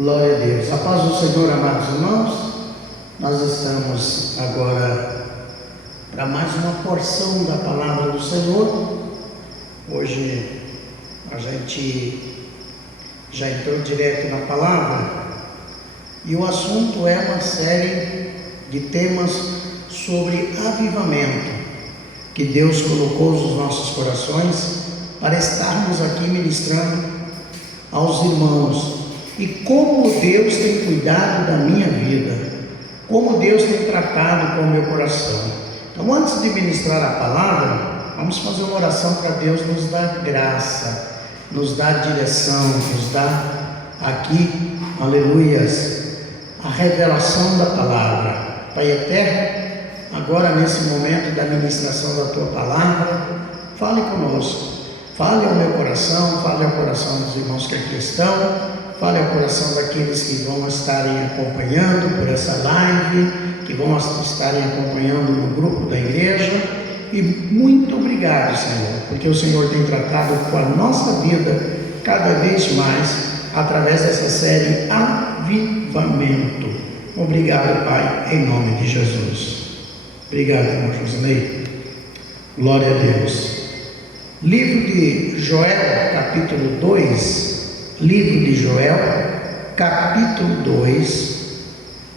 Glória a Deus. A paz do Senhor, amados irmãos. Nós estamos agora para mais uma porção da palavra do Senhor. Hoje a gente já entrou direto na palavra e o assunto é uma série de temas sobre avivamento que Deus colocou nos nossos corações para estarmos aqui ministrando aos irmãos. E como Deus tem cuidado da minha vida, como Deus tem tratado com o meu coração. Então, antes de ministrar a palavra, vamos fazer uma oração para Deus nos dar graça, nos dar direção, nos dar aqui, aleluias, a revelação da palavra. Pai eterno, agora nesse momento da ministração da Tua palavra, fale conosco, fale ao meu coração, fale ao coração dos irmãos que aqui estão, fale ao coração daqueles que vão estarem acompanhando por essa live, que vão estarem acompanhando no grupo da igreja. E muito obrigado, Senhor, porque o Senhor tem tratado com a nossa vida cada vez mais através dessa série Avivamento. Obrigado, Pai, em nome de Jesus. Obrigado, irmão Josinei. Glória a Deus. Livro de Joel, capítulo 2. Livro de Joel, capítulo 2,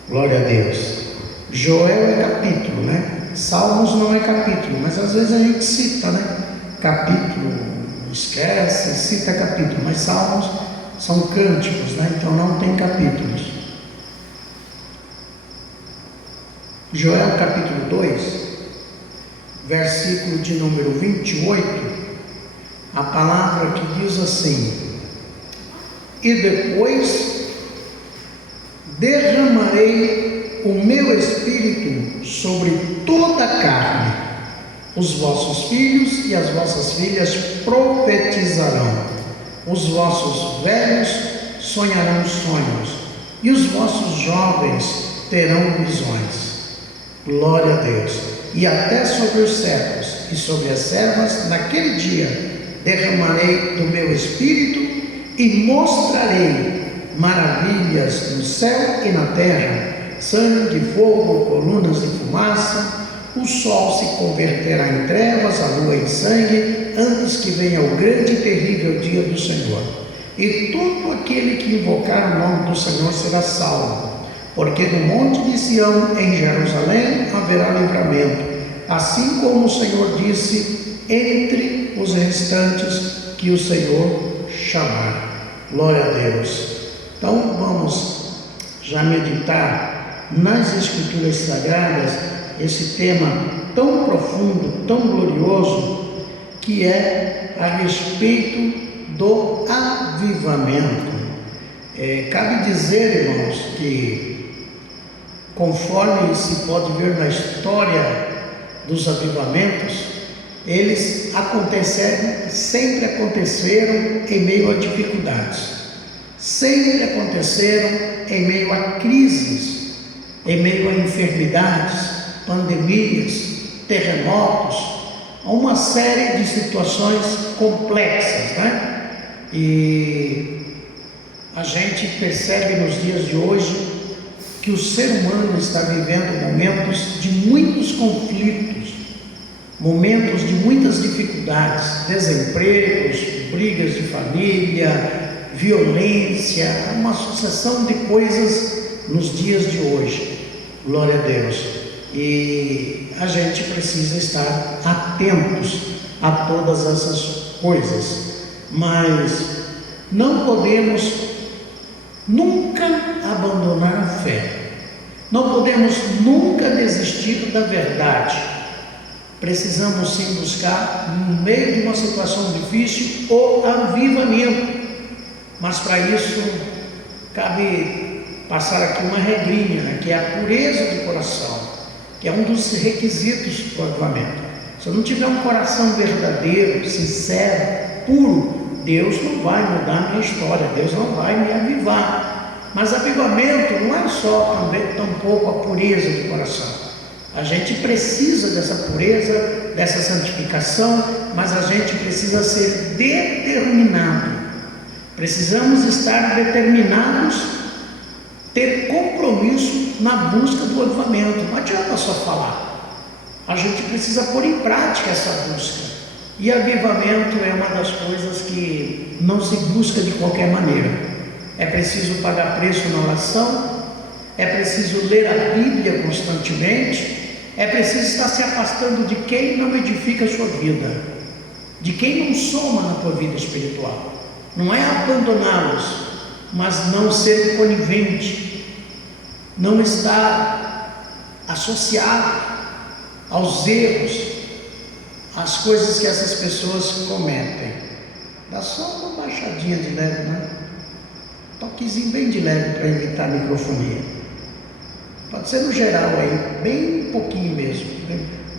glória a Deus. Joel é capítulo, né? Salmos não é capítulo, mas às vezes a gente cita, né? Capítulo, esquece, cita capítulo, mas salmos são cânticos, né? Então não tem capítulos. Joel capítulo 2, versículo de número 28, a palavra que diz assim: e depois derramarei o meu espírito sobre toda a carne. Os vossos filhos e as vossas filhas profetizarão. Os vossos velhos sonharão sonhos. E os vossos jovens terão visões. Glória a Deus. E até sobre os servos e sobre as servas, naquele dia, derramarei do meu espírito e mostrarei maravilhas no céu e na terra, sangue, fogo, colunas de fumaça. O sol se converterá em trevas, a lua em sangue, antes que venha o grande e terrível dia do Senhor. E todo aquele que invocar o nome do Senhor será salvo, porque no monte de Sião, em Jerusalém, haverá livramento, assim como o Senhor disse, entre os restantes que o Senhor chamar. Glória a Deus. Então vamos já meditar nas Escrituras Sagradas esse tema tão profundo, tão glorioso, que é a respeito do avivamento. Cabe dizer, irmãos, que conforme se pode ver na história dos avivamentos, eles sempre aconteceram em meio a dificuldades, sempre aconteceram em meio a crises, em meio a enfermidades, pandemias, terremotos, uma série de situações complexas, né? E a gente percebe nos dias de hoje que o ser humano está vivendo momentos de muitos conflitos, momentos de muitas dificuldades, desempregos, brigas de família, violência, uma sucessão de coisas nos dias de hoje. Glória a Deus. E a gente precisa estar atentos a todas essas coisas, mas não podemos nunca abandonar a fé, não podemos nunca desistir da verdade. Precisamos sim buscar, no meio de uma situação difícil, o avivamento, mas para isso cabe passar aqui uma regrinha, né, que é a pureza de coração, que é um dos requisitos do avivamento. Se eu não tiver um coração verdadeiro, sincero, puro, Deus não vai mudar a minha história, Deus não vai me avivar. Mas avivamento não é só também, tampouco a pureza de coração. A gente precisa dessa pureza, dessa santificação, mas a gente precisa ser determinado. Precisamos estar determinados ter compromisso na busca do avivamento. Não adianta só falar, a gente precisa pôr em prática essa busca. E avivamento é uma das coisas que não se busca de qualquer maneira. É preciso pagar preço na oração, é preciso ler a Bíblia constantemente, é preciso estar se afastando de quem não edifica a sua vida, de quem não soma na tua vida espiritual. Não é abandoná-los, mas não ser conivente, não estar associado aos erros, às coisas que essas pessoas cometem. Dá só uma baixadinha de leve, né? Toquezinho bem de leve para evitar a microfonia. Pode ser no geral aí, bem pouquinho mesmo.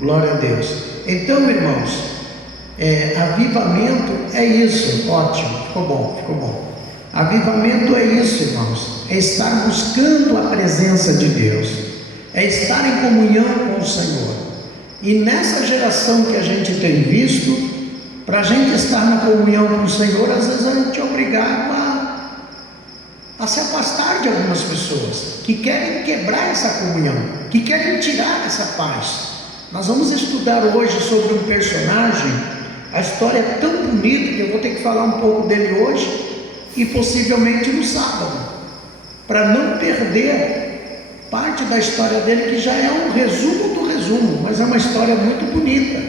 Glória a Deus. Então, irmãos, avivamento é isso. Ótimo, ficou bom. Avivamento é isso, irmãos. É estar buscando a presença de Deus, é estar em comunhão com o Senhor. E nessa geração que a gente tem visto, para a gente estar na comunhão com o Senhor, às vezes a gente é obrigado a se afastar de algumas pessoas que querem quebrar essa comunhão, que querem tirar essa paz. Nós vamos estudar hoje sobre um personagem, a história é tão bonita que eu vou ter que falar um pouco dele hoje e possivelmente no sábado, para não perder parte da história dele, que já é um resumo do resumo, mas é uma história muito bonita.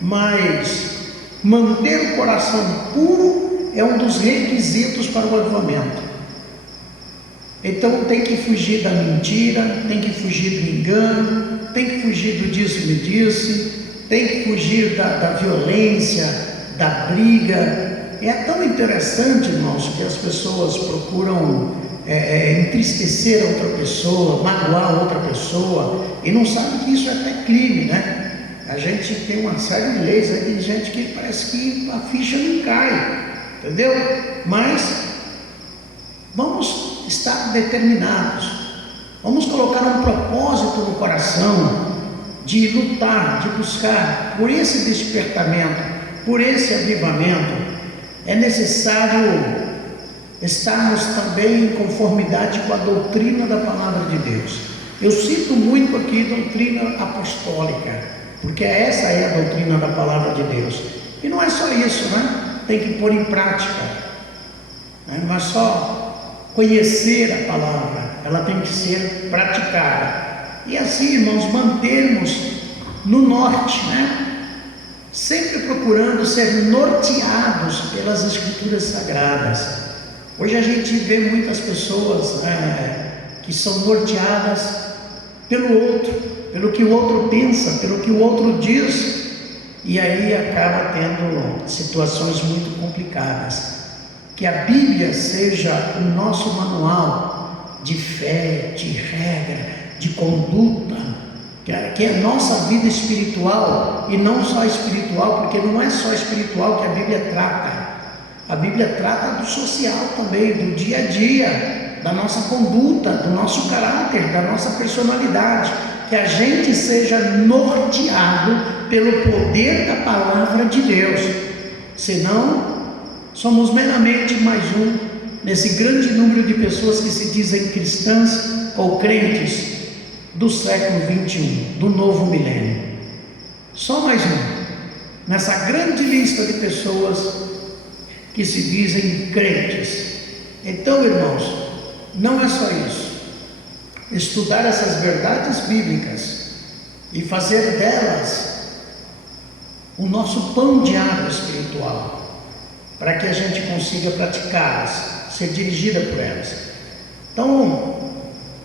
Mas manter o coração puro é um dos requisitos para o avivamento. Então tem que fugir da mentira, tem que fugir do engano, tem que fugir do disse-me-disse, tem que fugir da violência, da briga. É tão interessante, irmãos, que as pessoas procuram entristecer a outra pessoa, magoar a outra pessoa, e não sabem que isso é até crime, né? A gente tem uma série de leis aí de gente que parece que a ficha não cai, entendeu? Mas vamos estar determinados, vamos colocar um propósito no coração de lutar, de buscar por esse despertamento, por esse avivamento. É necessário estarmos também em conformidade com a doutrina da palavra de Deus. Eu cito muito aqui doutrina apostólica, porque essa é a doutrina da palavra de Deus. E não é só isso, né? Tem que pôr em prática, né? Não é só conhecer a palavra, ela tem que ser praticada. E assim, irmãos, mantermos no norte, né? Sempre procurando ser norteados pelas escrituras sagradas. Hoje a gente vê muitas pessoas que são norteadas pelo outro, pelo que o outro pensa, pelo que o outro diz, e aí acaba tendo situações muito complicadas. Que a Bíblia seja o nosso manual de fé, de regra, de conduta, que é a nossa vida espiritual, e não só espiritual, porque não é só espiritual que a Bíblia trata. A Bíblia trata do social também, do dia a dia, da nossa conduta, do nosso caráter, da nossa personalidade. Que a gente seja norteado pelo poder da palavra de Deus. Senão, somos meramente mais um nesse grande número de pessoas que se dizem cristãs ou crentes do século 21, do novo milênio. Só mais um nessa grande lista de pessoas que se dizem crentes. Então, irmãos, não é só isso. Estudar essas verdades bíblicas e fazer delas o nosso pão diário espiritual, para que a gente consiga praticá-las, ser dirigida por elas. Então,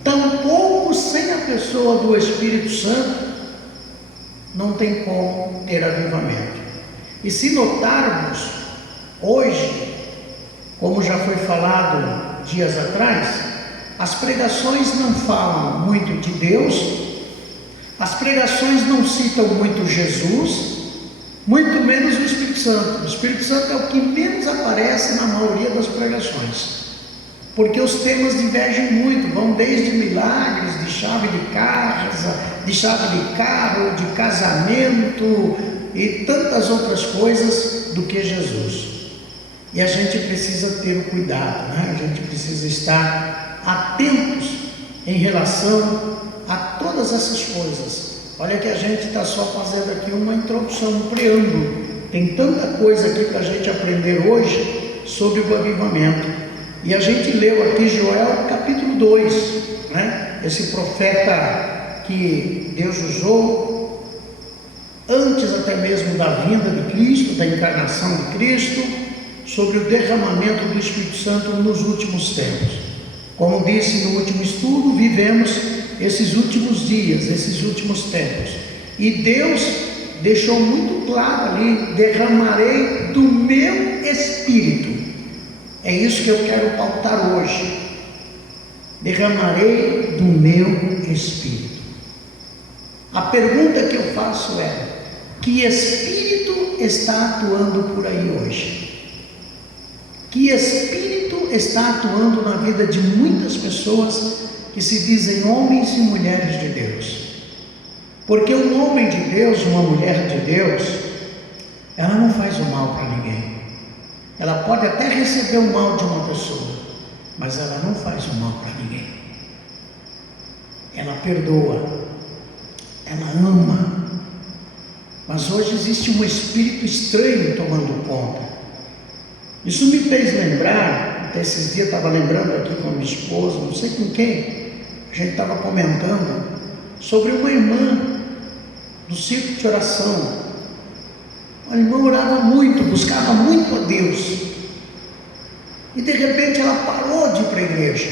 tampouco sem a pessoa do Espírito Santo não tem como ter avivamento. E se notarmos hoje, como já foi falado dias atrás, as pregações não falam muito de Deus, as pregações não citam muito Jesus, muito menos o Espírito Santo. O Espírito Santo é o que menos aparece na maioria das pregações, porque os temas divergem muito, vão desde milagres, de chave de casa, de chave de carro, de casamento e tantas outras coisas do que Jesus. E a gente precisa ter o cuidado, né? A gente precisa estar atentos em relação a todas essas coisas. Olha que a gente está só fazendo aqui uma introdução, um preâmbulo. Tem tanta coisa aqui para a gente aprender hoje sobre o avivamento. E a gente leu aqui Joel capítulo 2, né? Esse profeta que Deus usou antes até mesmo da vinda de Cristo, da encarnação de Cristo, sobre o derramamento do Espírito Santo nos últimos tempos. Como disse no último estudo, vivemos esses últimos dias, esses últimos tempos. E Deus deixou muito claro ali: derramarei do meu Espírito. É isso que eu quero pautar hoje. Derramarei do meu Espírito. A pergunta que eu faço é: que Espírito está atuando por aí hoje? Que Espírito está atuando na vida de muitas pessoas que se dizem homens e mulheres de Deus? Porque um homem de Deus, uma mulher de Deus, ela não faz o mal para ninguém. Ela pode até receber o mal de uma pessoa, mas ela não faz o mal para ninguém. Ela perdoa, ela ama. Mas hoje existe um espírito estranho tomando conta. Isso me fez lembrar, até esses dias eu estava lembrando aqui com a minha esposa, não sei com quem, a gente estava comentando sobre uma irmã do círculo de oração. A irmã orava muito, buscava muito a Deus, e de repente ela parou de ir para a igreja.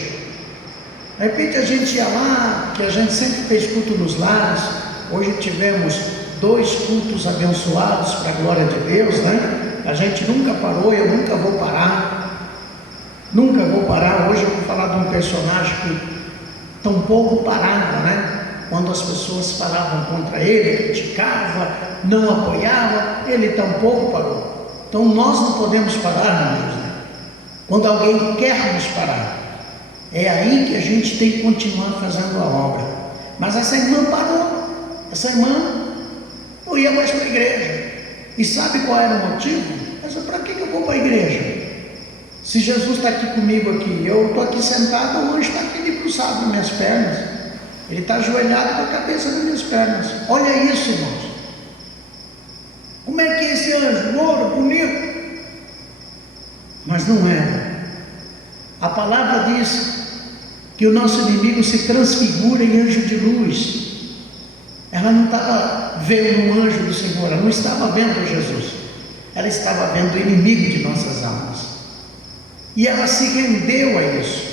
De repente a gente ia lá, que a gente sempre fez culto nos lares. Hoje tivemos 2 cultos abençoados para a glória de Deus, né? A gente nunca parou, eu nunca vou parar. Nunca vou parar. Hoje eu vou falar de um personagem que tampouco parava, né? Quando as pessoas falavam contra ele, criticava, não apoiava, ele tampouco parou. Então nós não podemos parar, meus irmãos, né? Quando alguém quer nos parar, é aí que a gente tem que continuar fazendo a obra. Mas essa irmã parou. Essa irmã não ia mais para a igreja. E sabe qual era o motivo? Mas para que eu vou para a igreja? Se Jesus está aqui comigo aqui, eu estou aqui sentado, o anjo está aqui debruçado nas minhas pernas. Ele está ajoelhado com a cabeça nas minhas pernas. Olha isso, irmãos. Como é que é esse anjo? Louro, bonito. Mas não é. A palavra diz que o nosso inimigo se transfigura em anjo de luz. Ela não estava vendo um anjo do Senhor, ela não estava vendo Jesus, ela estava vendo o inimigo de nossas almas, e ela se rendeu a isso.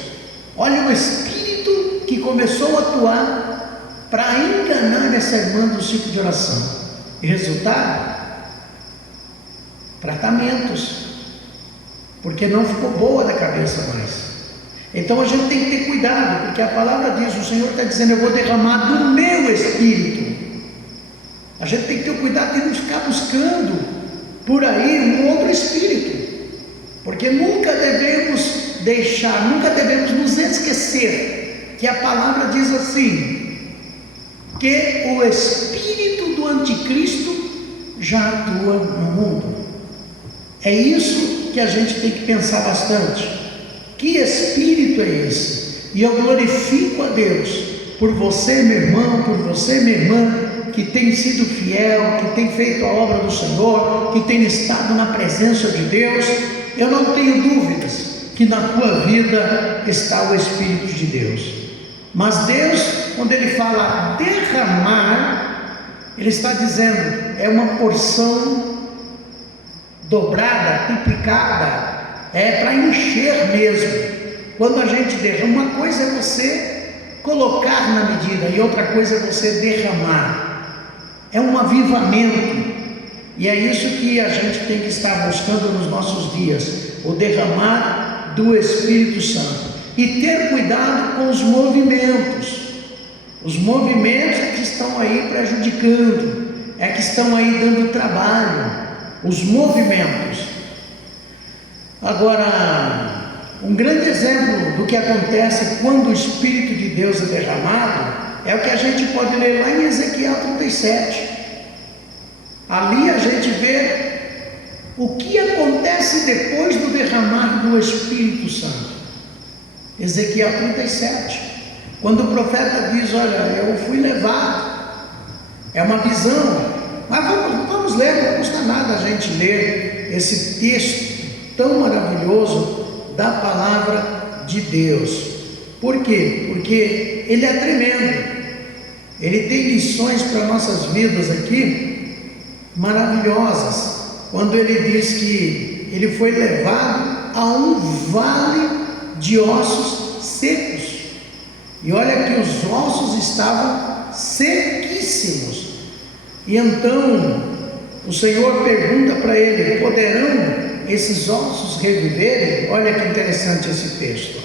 Olha o espírito que começou a atuar para enganar essa irmã do ciclo de oração, e resultado? Tratamentos, porque não ficou boa da cabeça mais. Então a gente tem que ter cuidado, porque a palavra diz, o Senhor está dizendo: eu vou derramar do meu Espírito. A gente tem que ter cuidado de não ficar buscando por aí um outro Espírito, porque nunca devemos deixar, nunca devemos nos esquecer que a palavra diz assim, que o Espírito do Anticristo já atua no mundo. É isso que a gente tem que pensar bastante. Que espírito é esse? E eu glorifico a Deus por você, meu irmão, por você, minha irmã, que tem sido fiel, que tem feito a obra do Senhor, que tem estado na presença de Deus. Eu não tenho dúvidas que na tua vida está o Espírito de Deus. Mas Deus, quando Ele fala derramar, Ele está dizendo, é uma porção dobrada, duplicada, é para encher mesmo. Quando a gente derrama, uma coisa é você colocar na medida, e outra coisa é você derramar. É um avivamento, e é isso que a gente tem que estar buscando nos nossos dias, o derramar do Espírito Santo, e ter cuidado com os movimentos é que estão aí prejudicando, é que estão aí dando trabalho, os movimentos. Agora, um grande exemplo do que acontece quando o Espírito de Deus é derramado, é o que a gente pode ler lá em Ezequiel 37. Ali a gente vê o que acontece depois do derramar do Espírito Santo. Ezequiel 37. Quando o profeta diz, olha, eu fui levado, é uma visão. Mas vamos ler, não custa nada a gente ler esse texto tão maravilhoso da palavra de Deus. Por quê? Porque ele é tremendo. Ele tem lições para nossas vidas aqui maravilhosas. Quando ele diz que ele foi levado a um vale de ossos secos. E olha que os ossos estavam sequíssimos. E então o Senhor pergunta para ele: poderão esses ossos reviverem? Olha que interessante esse texto.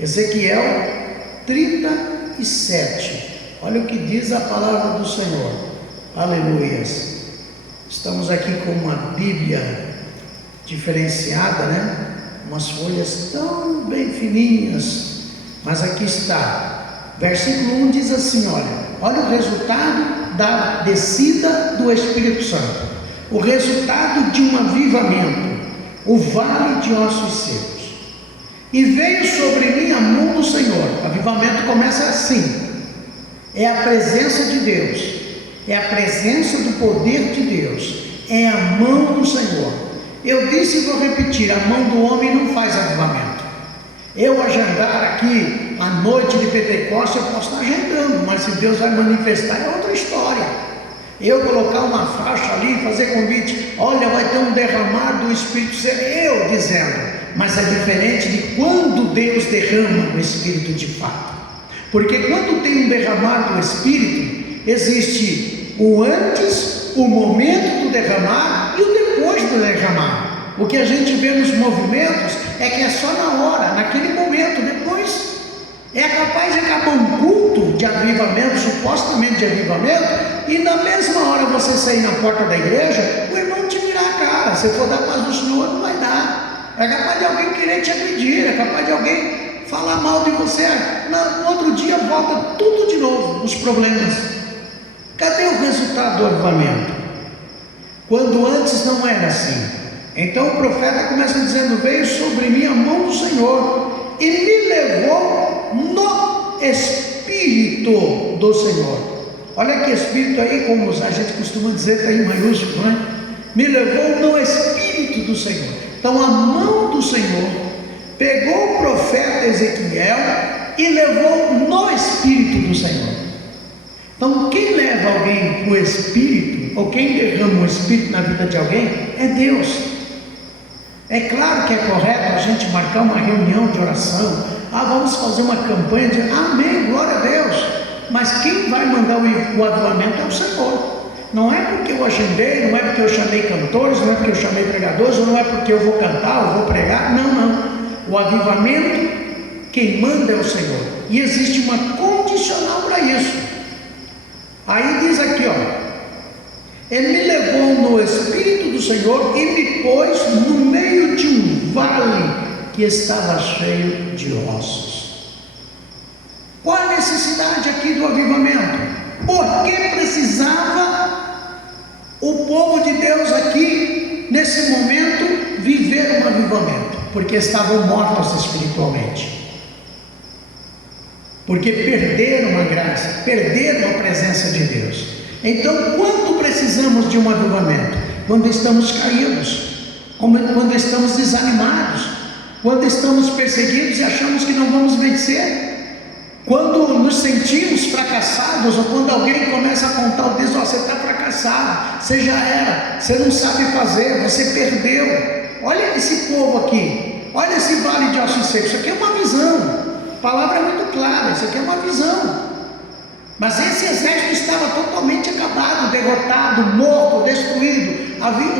Ezequiel 37. Olha o que diz a palavra do Senhor. Aleluias. Estamos aqui com uma Bíblia diferenciada, né? Umas folhas tão bem fininhas. Mas aqui está. Versículo 1 diz assim, olha o resultado da descida do Espírito Santo. O resultado de um avivamento. O vale de ossos secos. E veio sobre mim a mão do Senhor. O avivamento começa assim. É a presença de Deus, é a presença do poder de Deus, é a mão do Senhor. Eu disse e vou repetir: a mão do homem não faz avivamento. Eu agendar aqui a noite de Pentecostes, eu posso estar agendando, mas se Deus vai manifestar é outra história. Eu colocar uma faixa ali, fazer convite, olha, vai ter um derramar do Espírito Santo, eu dizendo, mas é diferente de quando Deus derrama o Espírito de fato. Porque quando tem um derramar do Espírito, existe o antes, o momento do derramar e o depois do derramar. O que a gente vê nos movimentos é que é só na hora, naquele momento. Depois é capaz de acabar um culto de avivamento, supostamente de avivamento, e na mesma hora você sair na porta da igreja, o irmão te virar a cara. Se for dar paz do Senhor, não vai dar. É capaz de alguém querer te agredir, é capaz de alguém falar mal de você. No outro dia volta tudo de novo, os problemas. Cadê o resultado do avivamento? Quando antes não era assim. Então o profeta começa dizendo: veio sobre mim a mão do Senhor e me levou no Espírito do Senhor. Olha que Espírito aí, como a gente costuma dizer, está em maiúsculo, né? Me levou no Espírito do Senhor. Então a mão do Senhor pegou o profeta Ezequiel e levou no Espírito do Senhor. Então quem leva alguém para o Espírito, ou quem derrama o Espírito na vida de alguém, é Deus. É claro que é correto a gente marcar uma reunião de oração, vamos fazer uma campanha de amém, glória a Deus, mas quem vai mandar o avivamento é o Senhor. Não é porque eu agendei, não é porque eu chamei cantores, não é porque eu chamei pregadores, ou não é porque eu vou cantar, ou vou pregar, não. O avivamento, quem manda é o Senhor. E existe uma condicional para isso. Aí diz aqui, ele me levou no Espírito do Senhor e me pôs no meio de um vale que estava cheio de ossos. Qual a necessidade aqui do avivamento? Por que precisava o povo de Deus aqui, nesse momento, viver um avivamento? Porque estavam mortos espiritualmente. Porque perderam a graça, perderam a presença de Deus. Então, quando precisamos de um avivamento? Quando estamos caídos, quando estamos desanimados, quando estamos perseguidos e achamos que não vamos vencer, quando nos sentimos fracassados, ou quando alguém começa a apontar o dedo: você está fracassado, você já era, você não sabe fazer, você perdeu. Olha esse povo aqui, olha esse vale de ossos secos. Isso aqui é uma visão, a palavra é muito clara, isso aqui é uma visão. Mas esse exército estava totalmente acabado, derrotado, morto, destruído.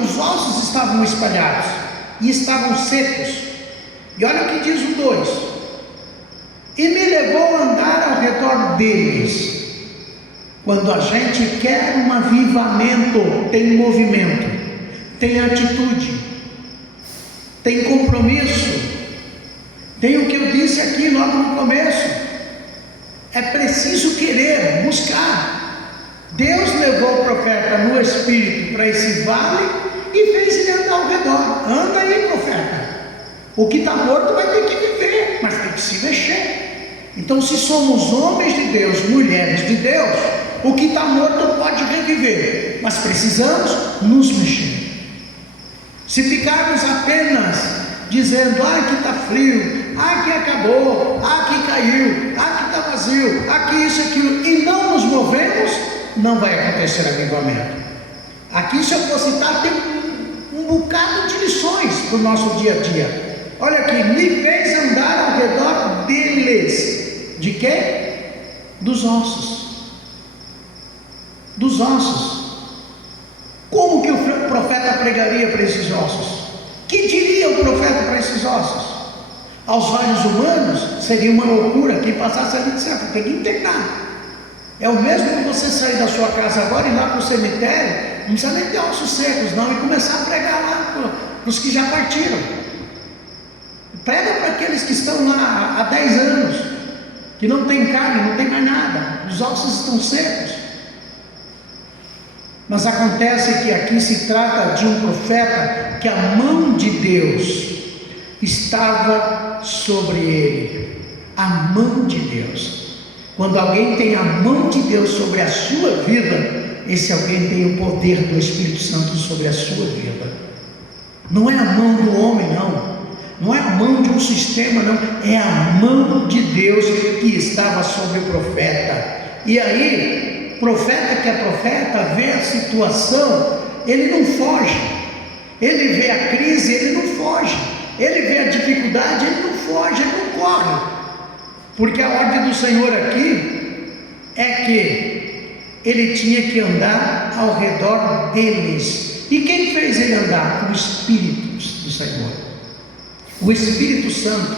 Os ossos estavam espalhados e estavam secos. E olha o que diz o 2: e me levou a andar ao redor deles. Quando a gente quer um avivamento, tem movimento, tem atitude, tem compromisso, tem o que eu disse aqui logo no começo. É preciso querer, buscar. Deus levou o profeta no Espírito para esse vale e fez ele andar ao redor. Anda aí, profeta. O que está morto vai ter que viver, mas tem que se mexer. Então, se somos homens de Deus, mulheres de Deus, o que está morto pode reviver, mas precisamos nos mexer. Se ficarmos apenas dizendo, que está frio, que acabou, que caiu, que está vazio, que isso, aquilo, e não nos movemos, não vai acontecer avivamento. Aqui, se eu for citar, tem um bocado de lições para o nosso dia a dia. Olha aqui, me fez andar ao redor deles. De quê? Dos ossos. Dos ossos. Como que o profeta pregaria para esses ossos? Que diria o profeta para esses ossos? Aos olhos humanos seria uma loucura. Quem passasse ali dissesse, tem que internar. É o mesmo que você sair da sua casa agora e ir lá para o cemitério, não precisa nem ter ossos secos não, e começar a pregar lá para os que já partiram. Prega para aqueles que estão lá há 10 anos, que não tem carne, não tem mais nada, os ossos estão secos. Mas acontece que aqui se trata de um profeta que a mão de Deus estava sobre ele. A mão de Deus. Quando alguém tem a mão de Deus sobre a sua vida, esse alguém tem o poder do Espírito Santo sobre a sua vida. Não é a mão do homem, não. Não é a mão de um sistema, não. É a mão de Deus que estava sobre o profeta. E aí, profeta que é profeta, vê a situação, ele não foge. Ele vê a crise, ele não foge. Ele vê a dificuldade, ele não foge, ele não corre. Porque a ordem do Senhor aqui é que ele tinha que andar ao redor deles. E quem fez ele andar? O Espírito do Senhor, o Espírito Santo.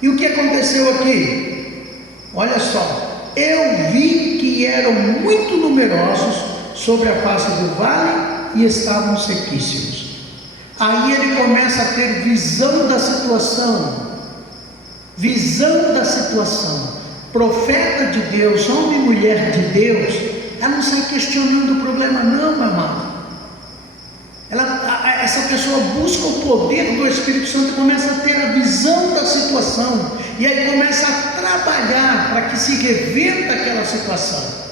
E o que aconteceu aqui? Olha só, eu vi que eram muito numerosos sobre a face do vale e estavam sequíssimos. Aí ele começa a ter visão da situação. Visão da situação. Profeta de Deus, homem e mulher de Deus, ela não sai questionando o problema não, meu amado. Essa pessoa busca o poder do Espírito Santo e começa a ter a visão da situação, e aí começa a trabalhar para que se reverta aquela situação.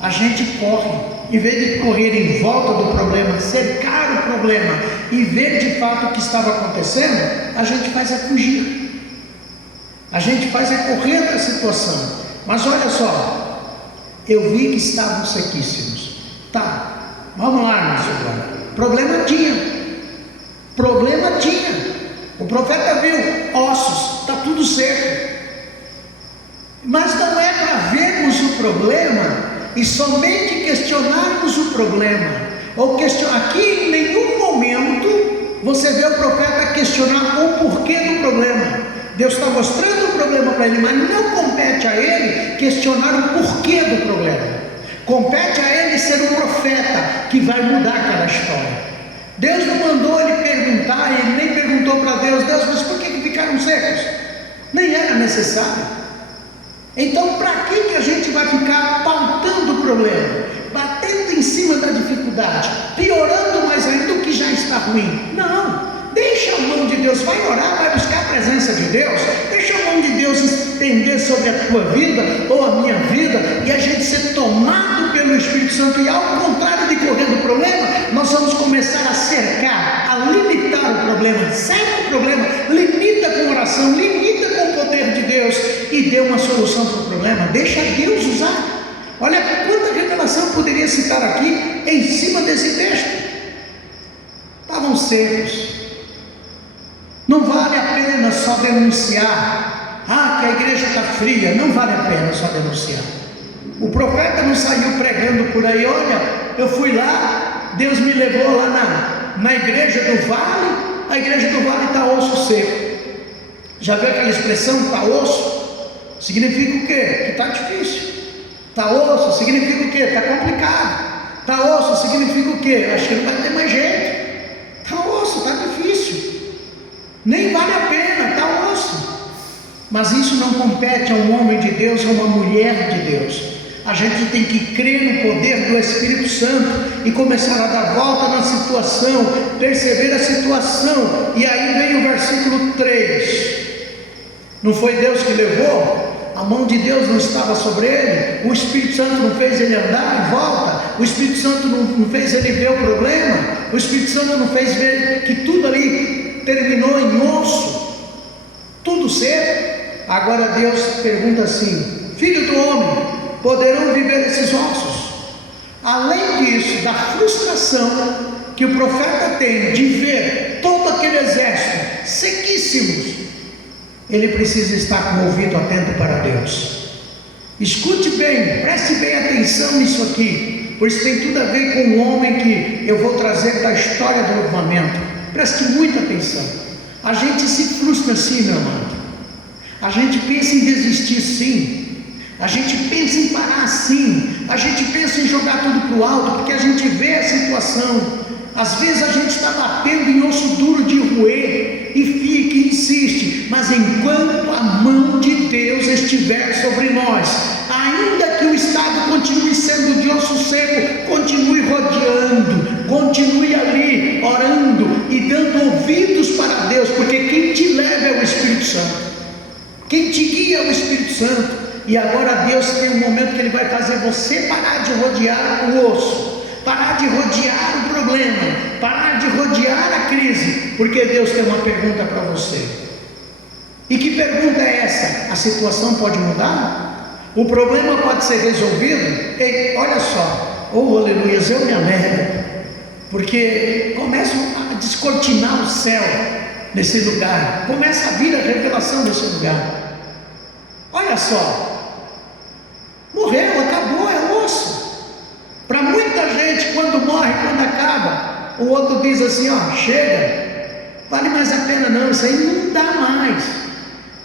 A gente corre, em vez de correr em volta do problema, cercar o problema e ver de fato o que estava acontecendo, a gente faz a fugir. A gente faz é correr da situação. Mas olha só, eu vi que estavam sequíssimos. Tá, vamos lá, irmão Silvana. Problema tinha. O profeta viu ossos, está tudo seco. Mas não é para vermos o problema e somente questionarmos o problema. Aqui em nenhum momento você vê o profeta questionar o porquê do problema. Deus está mostrando o problema para ele, mas não compete a ele questionar o porquê do problema. Compete a ele ser o profeta que vai mudar aquela história. Deus não mandou ele perguntar, ele nem perguntou para Deus, mas por que ficaram secos? Nem era necessário. Então, para que a gente vai ficar pautando o problema, batendo em cima da dificuldade, piorando mais ainda o que já está ruim? Não. Deixa a mão de Deus, vai orar, vai buscar a presença de Deus, deixa a mão de Deus estender sobre a tua vida ou a minha vida, e a gente ser tomado pelo Espírito Santo, e ao contrário de correr do problema, nós vamos começar a cercar, a limitar o problema. Cerca o problema, limita com oração, limita com o poder de Deus, e dê uma solução para o problema. Deixa Deus usar. Olha quanta revelação poderia citar aqui em cima desse texto. Estavam secos. Não vale a pena só denunciar, que a igreja está fria. Não vale a pena só denunciar. O profeta não saiu pregando por aí, olha, eu fui lá, Deus me levou lá na igreja do vale, a igreja do vale está osso seco. Já viu aquela expressão, está osso? Significa o quê? Que está difícil. Está osso, significa o quê? Está complicado. Está osso, significa o quê? Acho que não vai ter mais jeito. Está osso, está difícil. Nem vale a pena, está osso. Mas isso não compete a um homem de Deus ou uma mulher de Deus. A gente tem que crer no poder do Espírito Santo e começar a dar volta na situação, perceber a situação. E aí vem o versículo 3. Não foi Deus que levou? A mão de Deus não estava sobre ele? O Espírito Santo não fez ele andar em volta? O Espírito Santo não fez ele ver o problema? O Espírito Santo não fez ver que tudo ali terminou em osso? Tudo certo? Agora Deus pergunta assim: filho do homem, poderão viver esses ossos? Além disso, da frustração que o profeta tem de ver todo aquele exército sequíssimos, ele precisa estar com o ouvido atento para Deus. Escute bem, preste bem atenção nisso aqui, pois tem tudo a ver com o homem que eu vou trazer da história do avivamento. Preste muita atenção. A gente se frustra sim, meu amado. A gente pensa em desistir sim. A gente pensa em parar sim. A gente pensa em jogar tudo para o alto, porque a gente vê a situação. Às vezes a gente está batendo em osso duro de roer e fica e insiste, mas enquanto a mão de Deus estiver sobre nós, ainda que o estado continue sendo de osso seco, continue rodeando, continue ali orando e dando ouvidos para Deus, porque quem te leva é o Espírito Santo, quem te guia é o Espírito Santo. E agora Deus tem um momento que Ele vai fazer você parar de rodear o osso, parar de rodear o problema, parar de rodear a crise, porque Deus tem uma pergunta para você. E que pergunta é essa? A situação pode mudar? O problema pode ser resolvido? Ei, olha só, oh aleluia, eu me alegro, porque começam a descortinar o céu nesse lugar, começa a vir a revelação desse lugar. Olha só, morreu, acabou, é osso. Para muita gente, quando morre, quando acaba, o outro diz assim: ó, chega, vale mais a pena não, isso aí não dá mais,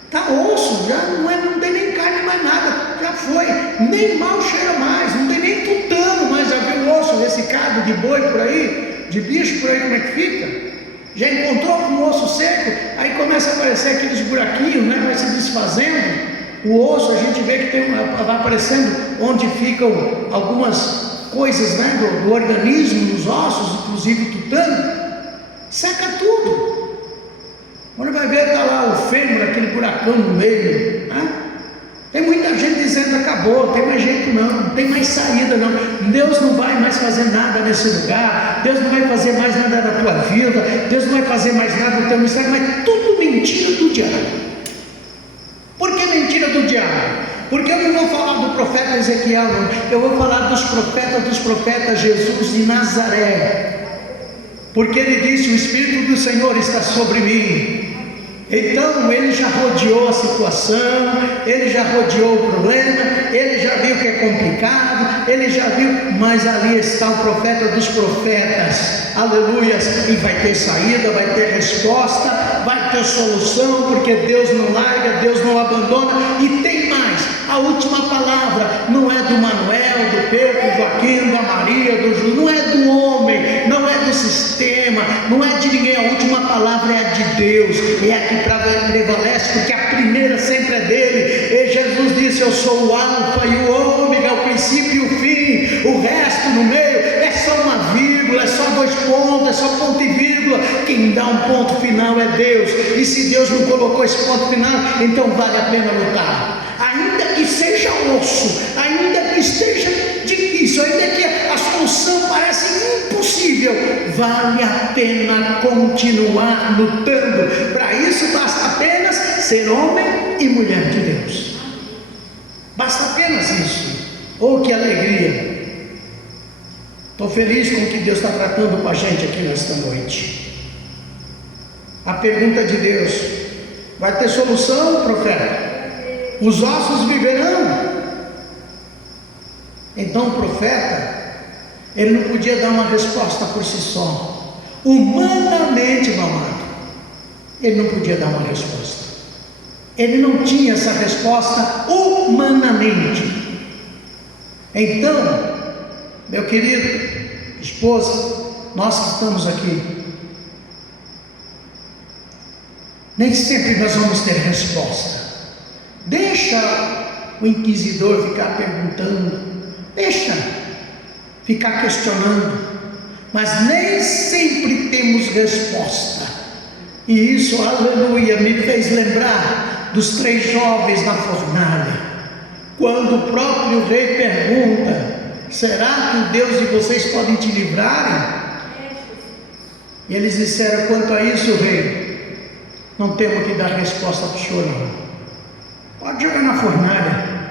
está osso, já não tem nem carne mais nada, já foi, nem mal cheira mais, não tem nem tutano mais, já viu o osso ressecado de boi por aí, de bicho por aí, como é que fica? Já encontrou com o osso seco, aí começa a aparecer aqueles buraquinhos, né, vai se desfazendo, o osso a gente vê que vai aparecendo onde ficam algumas coisas, né, do organismo, nos ossos, inclusive o tutano, seca tudo. Quando vai ver, está lá o fêmur, aquele buracão no meio, né? Tem muita gente dizendo: acabou, não tem mais jeito não tem mais saída não, Deus não vai mais fazer nada nesse lugar, Deus não vai fazer mais nada na tua vida, Deus não vai fazer mais nada no teu ministério, mas tudo mentira do diabo. Por que mentira do diabo? Porque eu não vou falar do profeta Ezequiel, não. Eu vou falar dos profetas Jesus de Nazaré, porque ele disse: o Espírito do Senhor está sobre mim. Então ele já rodeou a situação, ele já rodeou o problema, ele já viu que é complicado, ele já viu, mas ali está o profeta dos profetas, aleluia, e vai ter saída, vai ter resposta, vai ter solução, porque Deus não larga, Deus não abandona. E tem mais, a última palavra não é do Manuel, do Pedro, do Joaquim, da Maria, do Júlio, não é do homem, não é do sistema, não é de ninguém, a última palavra é a de Deus, é a que prevalece, porque a primeira sempre é dele. E Jesus disse: eu sou o alfa e o ômega, o princípio e o fim, o resto no meio é só uma vírgula, é só dois pontos, é só ponto e vírgula. Quem dá um ponto final é Deus, e se Deus não colocou esse ponto final, então vale a pena lutar, ainda que seja osso, ainda que esteja difícil, ainda que a solução parece impossível, vale a pena continuar lutando. Para isso basta apenas ser homem e mulher de Deus, basta apenas isso. Oh, que alegria! Estou feliz com o que Deus está tratando com a gente aqui nesta noite. A pergunta de Deus: vai ter solução, profeta? Os ossos viverão? Então o profeta, ele não podia dar uma resposta por si só, humanamente, meu amado, ele não podia dar uma resposta, ele não tinha essa resposta humanamente. Então, meu querido esposa, nós que estamos aqui, nem sempre nós vamos ter resposta. Deixa o inquisidor ficar perguntando, deixa ficar questionando, mas nem sempre temos resposta. E isso, aleluia, me fez lembrar dos 3 jovens na fornalha, quando o próprio rei pergunta: será que o Deus de vocês pode te livrarem? E eles disseram: quanto a isso, rei, não temos que dar resposta para o senhor não. Pode jogar na fornalha,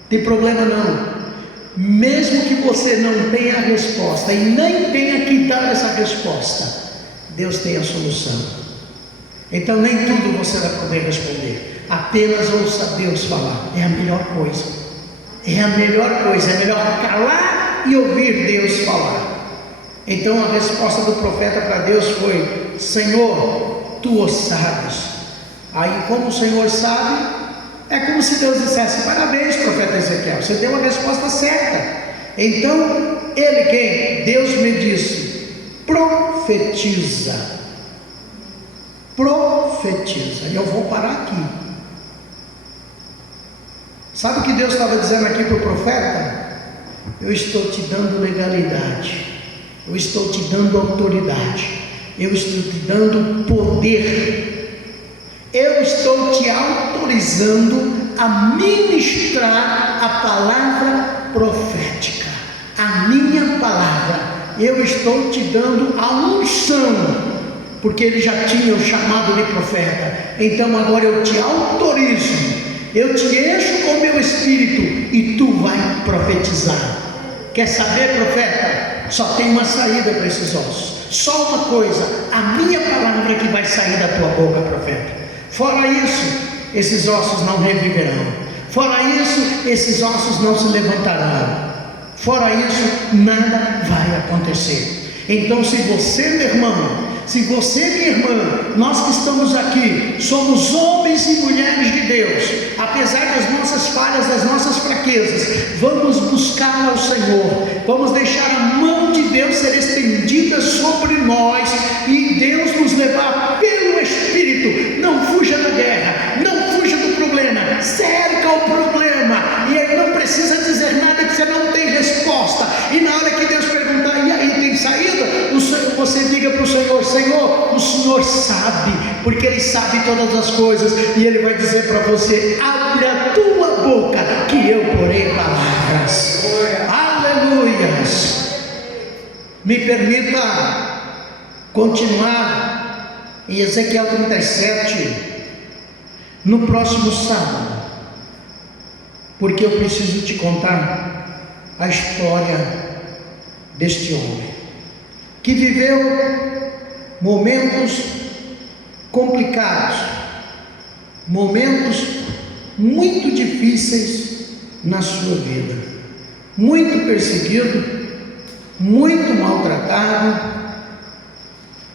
não tem problema não. Mesmo que você não tenha a resposta e nem tenha que dar essa resposta, Deus tem a solução. Então nem tudo você vai poder responder, apenas ouça Deus falar. É a melhor coisa, é a melhor coisa, é melhor calar e ouvir Deus falar. Então a resposta do profeta para Deus foi: Senhor, tu o sabes. Aí, como o Senhor sabe, é como se Deus dissesse: parabéns, profeta Ezequiel, você deu a resposta certa. Então ele, quem? Deus me disse: profetiza, profetiza. E eu vou parar aqui. Sabe o que Deus estava dizendo aqui para o profeta? Eu estou te dando legalidade, eu estou te dando autoridade, eu estou te dando poder, eu estou te autorizando a ministrar a palavra profética, a minha palavra. Eu estou te dando a unção, porque ele já tinha o chamado de profeta. Então agora eu te autorizo, eu te encho com o meu espírito e tu vai profetizar. Quer saber, profeta? Só tem uma saída para esses ossos, só uma coisa: a minha palavra que vai sair da tua boca, profeta. Fora isso, esses ossos não reviverão. Fora isso, esses ossos não se levantarão. Fora isso, nada vai acontecer. Então, se você, meu irmão, se você, minha irmã, nós que estamos aqui, somos homens e mulheres de Deus, apesar das nossas falhas, das nossas fraquezas, vamos buscar ao Senhor, vamos deixar a mão de Deus ser estendida sobre nós e Deus nos levar pelo Espírito. Não fuja da guerra, não fuja do problema, cerca o problema, e ele não precisa dizer nada que você não tem resposta. E na hora que Deus perguntar: e aí, tem saída? Você diga para o Senhor: Senhor, o Senhor sabe, porque Ele sabe todas as coisas, e Ele vai dizer para você: abre a tua boca, que eu porei palavras. Aleluias. Me permita continuar em Ezequiel 37 no próximo sábado, porque eu preciso te contar a história deste homem que viveu momentos complicados, momentos muito difíceis na sua vida, muito perseguido, muito maltratado,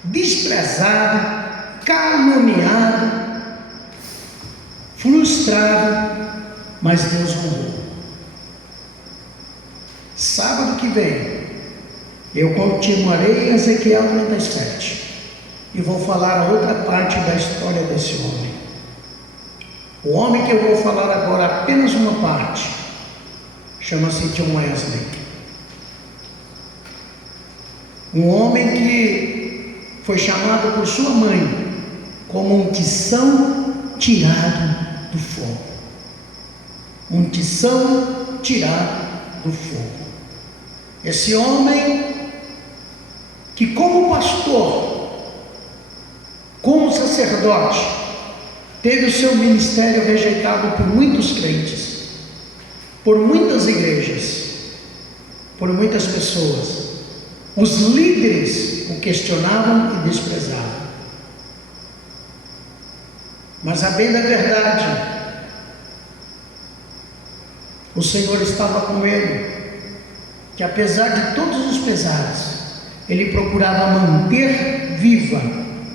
desprezado, caluniado, frustrado, mas Deus honrou. Sábado que vem eu continuarei em Ezequiel 37 e vou falar a outra parte da história desse homem. O homem que eu vou falar agora, apenas uma parte, chama-se John Wesley. Um homem que foi chamado por sua mãe como um tição tirado do fogo. Um tição tirado do fogo. Esse homem que, como pastor, como sacerdote, teve o seu ministério rejeitado por muitos crentes, por muitas igrejas, por muitas pessoas. Os líderes o questionavam e desprezavam. Mas, a bem da verdade, o Senhor estava com ele, que apesar de todos os pesares, ele procurava manter viva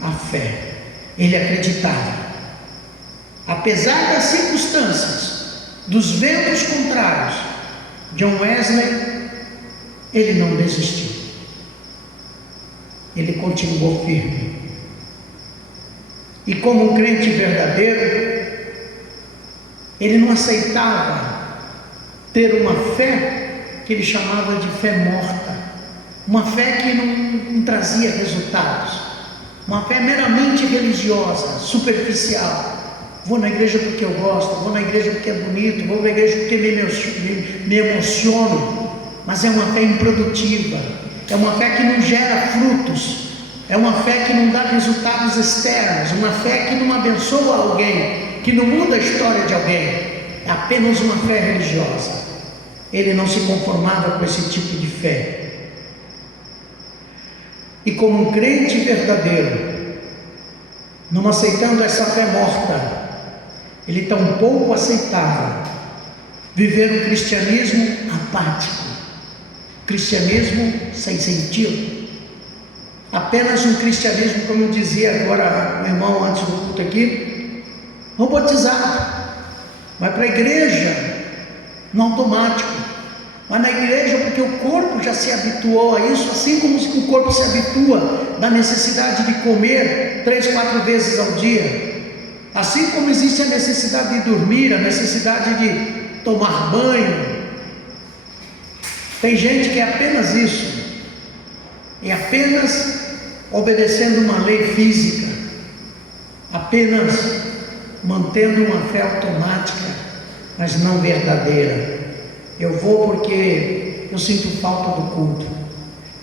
a fé. Ele acreditava. Apesar das circunstâncias, dos ventos contrários, John Wesley, ele não desistiu. Ele continuou firme. E como um crente verdadeiro, ele não aceitava ter uma fé que ele chamava de fé morta, uma fé que não trazia resultados, uma fé meramente religiosa, superficial. Vou na igreja porque eu gosto, vou na igreja porque é bonito, vou na igreja porque me emociono. Mas é uma fé improdutiva, é uma fé que não gera frutos, é uma fé que não dá resultados externos, uma fé que não abençoa alguém, que não muda a história de alguém. É apenas uma fé religiosa. Ele não se conformava com esse tipo de fé. E como um crente verdadeiro, não aceitando essa fé morta, ele tampouco aceitava viver um cristianismo apático, cristianismo sem sentido, apenas um cristianismo, como eu dizia agora o irmão antes do culto aqui, robotizado, vai para a igreja no automático, vai na igreja porque o corpo já se habituou a isso, assim como o corpo se habitua da necessidade de comer 3, 4 vezes ao dia, assim como existe a necessidade de dormir, a necessidade de tomar banho. Tem gente que é apenas isso, é apenas obedecendo uma lei física, apenas mantendo uma fé automática, mas não verdadeira. Eu vou porque eu sinto falta do culto,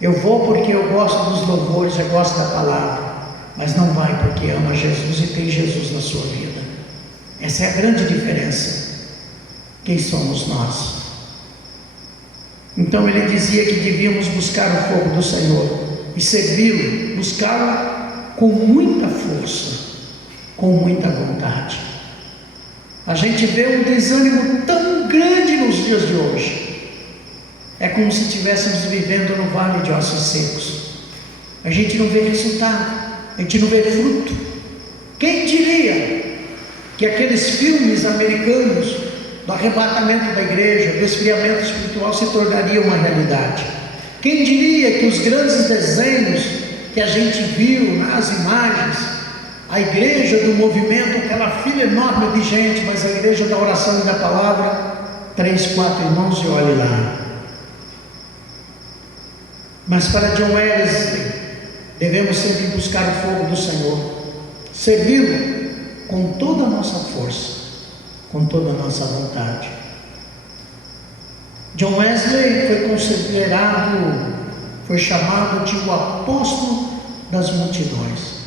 eu vou porque eu gosto dos louvores, eu gosto da palavra, mas não vai porque ama Jesus e tem Jesus na sua vida. Essa é a grande diferença. Quem somos nós? Então ele dizia que devíamos buscar o fogo do Senhor e servi-lo, buscá-lo com muita força, com muita vontade. A gente vê um desânimo tão grande nos dias de hoje, é como se estivéssemos vivendo no vale de ossos secos. A gente não vê resultado, a gente não vê fruto. Quem diria que aqueles filmes americanos do arrebatamento da igreja, do esfriamento espiritual se tornaria uma realidade? Quem diria que os grandes desenhos que a gente viu nas imagens, a igreja do movimento, aquela fila enorme de gente, mas a igreja da oração e da palavra, 3, 4 irmãos, e olhe lá. Mas para John Wesley, devemos sempre buscar o fogo do Senhor, servi-lo com toda a nossa força, com toda a nossa vontade. John Wesley foi considerado, foi chamado de o apóstolo das multidões.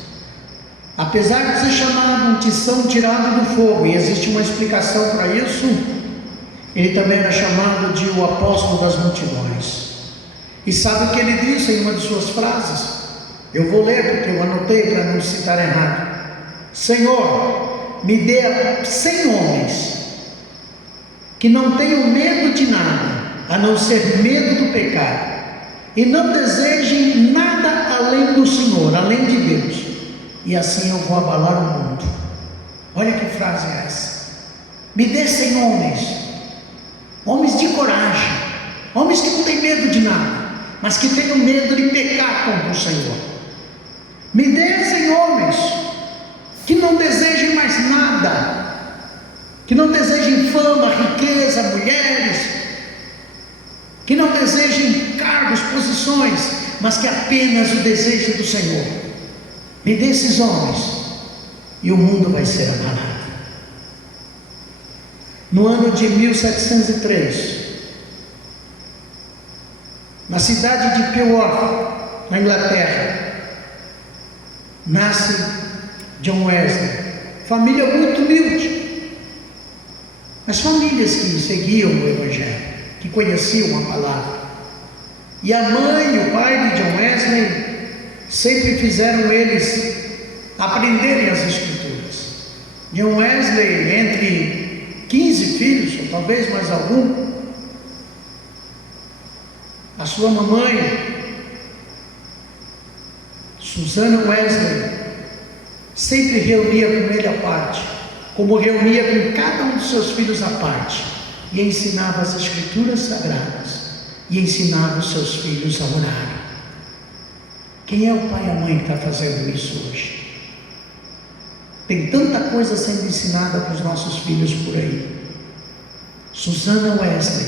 Apesar de ser chamado um tição tirado do fogo, e existe uma explicação para isso, ele também era chamado de o apóstolo das multidões. E sabe o que ele disse em uma de suas frases? Eu vou ler porque eu anotei para não citar errado. Senhor, me dê 100 homens que não tenham medo de nada, a não ser medo do pecado, e não desejem nada além do Senhor, além de Deus, e assim eu vou abalar o mundo. Olha que frase é essa. Me dê 100 homens, homens de coragem, homens que não têm medo de nada, mas que tenham medo de pecar contra o Senhor. Me dê 100 homens que não desejem mais nada, que não desejem fama, riqueza, mulheres, que não desejem cargos, posições, mas que apenas o desejo do Senhor. Me dê esses homens e o mundo vai ser abalado. No ano de 1703, na cidade de Peoria, na Inglaterra, nasce John Wesley. Família muito humilde, mas famílias que seguiam o Evangelho, que conheciam a palavra. E a mãe e o pai de John Wesley sempre fizeram eles aprenderem as Escrituras. John Wesley, entre 15 filhos, ou talvez mais algum, a sua mamãe, Susana Wesley, sempre reunia com ele à parte, como reunia com cada um dos seus filhos à parte, e ensinava as Escrituras Sagradas, e ensinava os seus filhos a orar. Quem é o pai e a mãe que está fazendo isso hoje? Tem tanta coisa sendo ensinada para os nossos filhos por aí. Susana Wesley,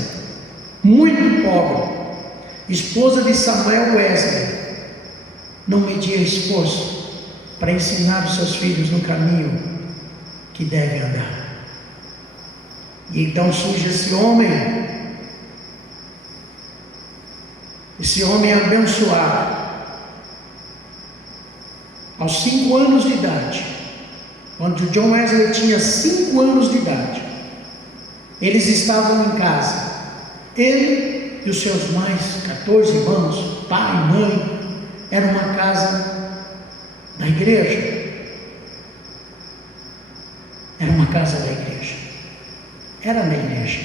muito pobre, esposa de Samuel Wesley, não media esforço para ensinar os seus filhos no caminho que deve andar. E então surge esse homem abençoado, aos 5 anos de idade, quando John Wesley tinha 5 anos de idade, eles estavam em casa, ele e os seus mais 14 irmãos, pai e mãe, era uma casa da igreja, era na igreja,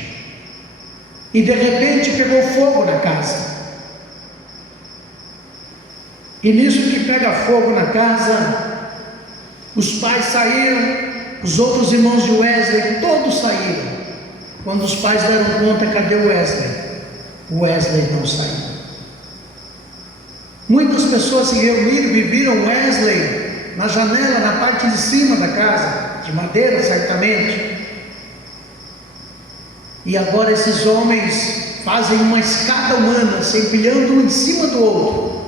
e de repente pegou fogo na casa. E nisso que pega fogo na casa, os pais saíram, os outros irmãos de Wesley, todos saíram. Quando os pais deram conta, cadê o Wesley? O Wesley não saiu. Muitas pessoas se reuniram e viram Wesley na janela, na parte de cima da casa, de madeira certamente. E agora esses homens fazem uma escada humana, se empilhando um em cima do outro,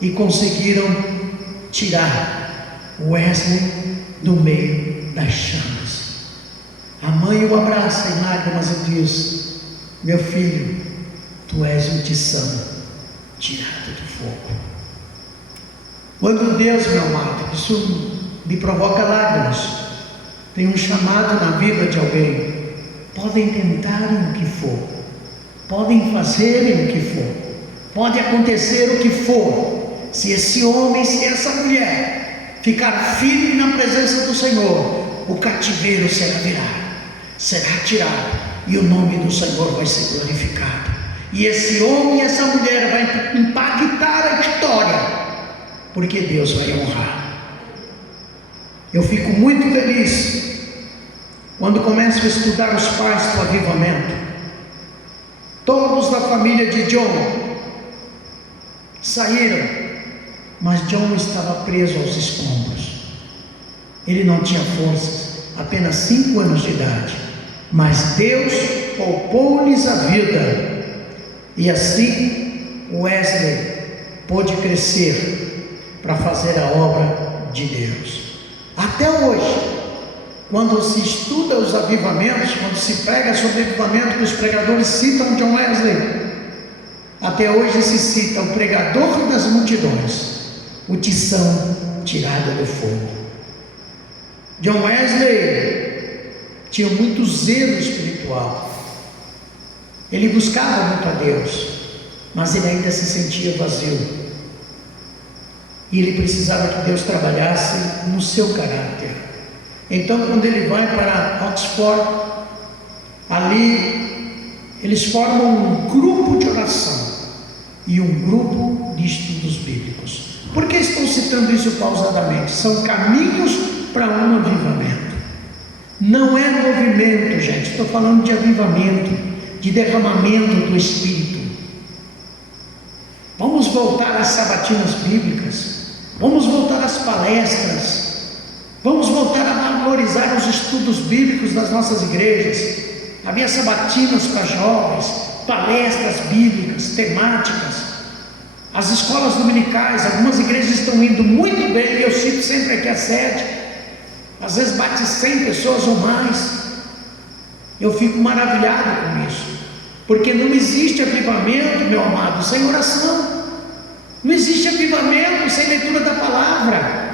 e conseguiram tirar Wesley do meio das chamas. A mãe o abraça em lágrimas e diz: meu filho, tu és um tição tirado do fogo. Quando Deus, meu amado, isso lhe provoca lágrimas, tem um chamado na vida de alguém. Podem tentarem o que for, podem fazerem o que for, pode acontecer o que for. Se esse homem, se essa mulher ficar firme na presença do Senhor, o cativeiro será virado, será tirado, e o nome do Senhor vai ser glorificado. E esse homem e essa mulher vai impactar a história, porque Deus vai honrar. Eu fico muito feliz quando começo a estudar os pais do avivamento. Todos da família de John saíram, mas John estava preso aos escombros. Ele não tinha forças, apenas 5 anos de idade, mas Deus poupou-lhes a vida, e assim Wesley pôde crescer para fazer a obra de Deus. Até hoje, quando se estuda os avivamentos, quando se prega sobre avivamento, que os pregadores citam John Wesley, até hoje se cita o pregador das multidões, o tição tirado do fogo. John Wesley tinha muito zelo espiritual, ele buscava muito a Deus, mas ele ainda se sentia vazio, e ele precisava que Deus trabalhasse no seu caráter. Então, quando ele vai para Oxford, ali eles formam um grupo de oração e um grupo de estudos bíblicos. Por que estou citando isso pausadamente? São caminhos para um avivamento. Não é movimento, gente. Estou falando de avivamento, de derramamento do Espírito. Vamos voltar às sabatinas bíblicas. Vamos voltar às palestras. Vamos voltar a valorizar os estudos bíblicos das nossas igrejas. Havia sabatinas para jovens, palestras bíblicas, temáticas. As escolas dominicais, algumas igrejas estão indo muito bem, e eu cito sempre aqui a sede. Às vezes bate 100 pessoas ou mais. Eu fico maravilhado com isso, porque não existe avivamento, meu amado, sem oração. Não existe avivamento sem leitura da palavra.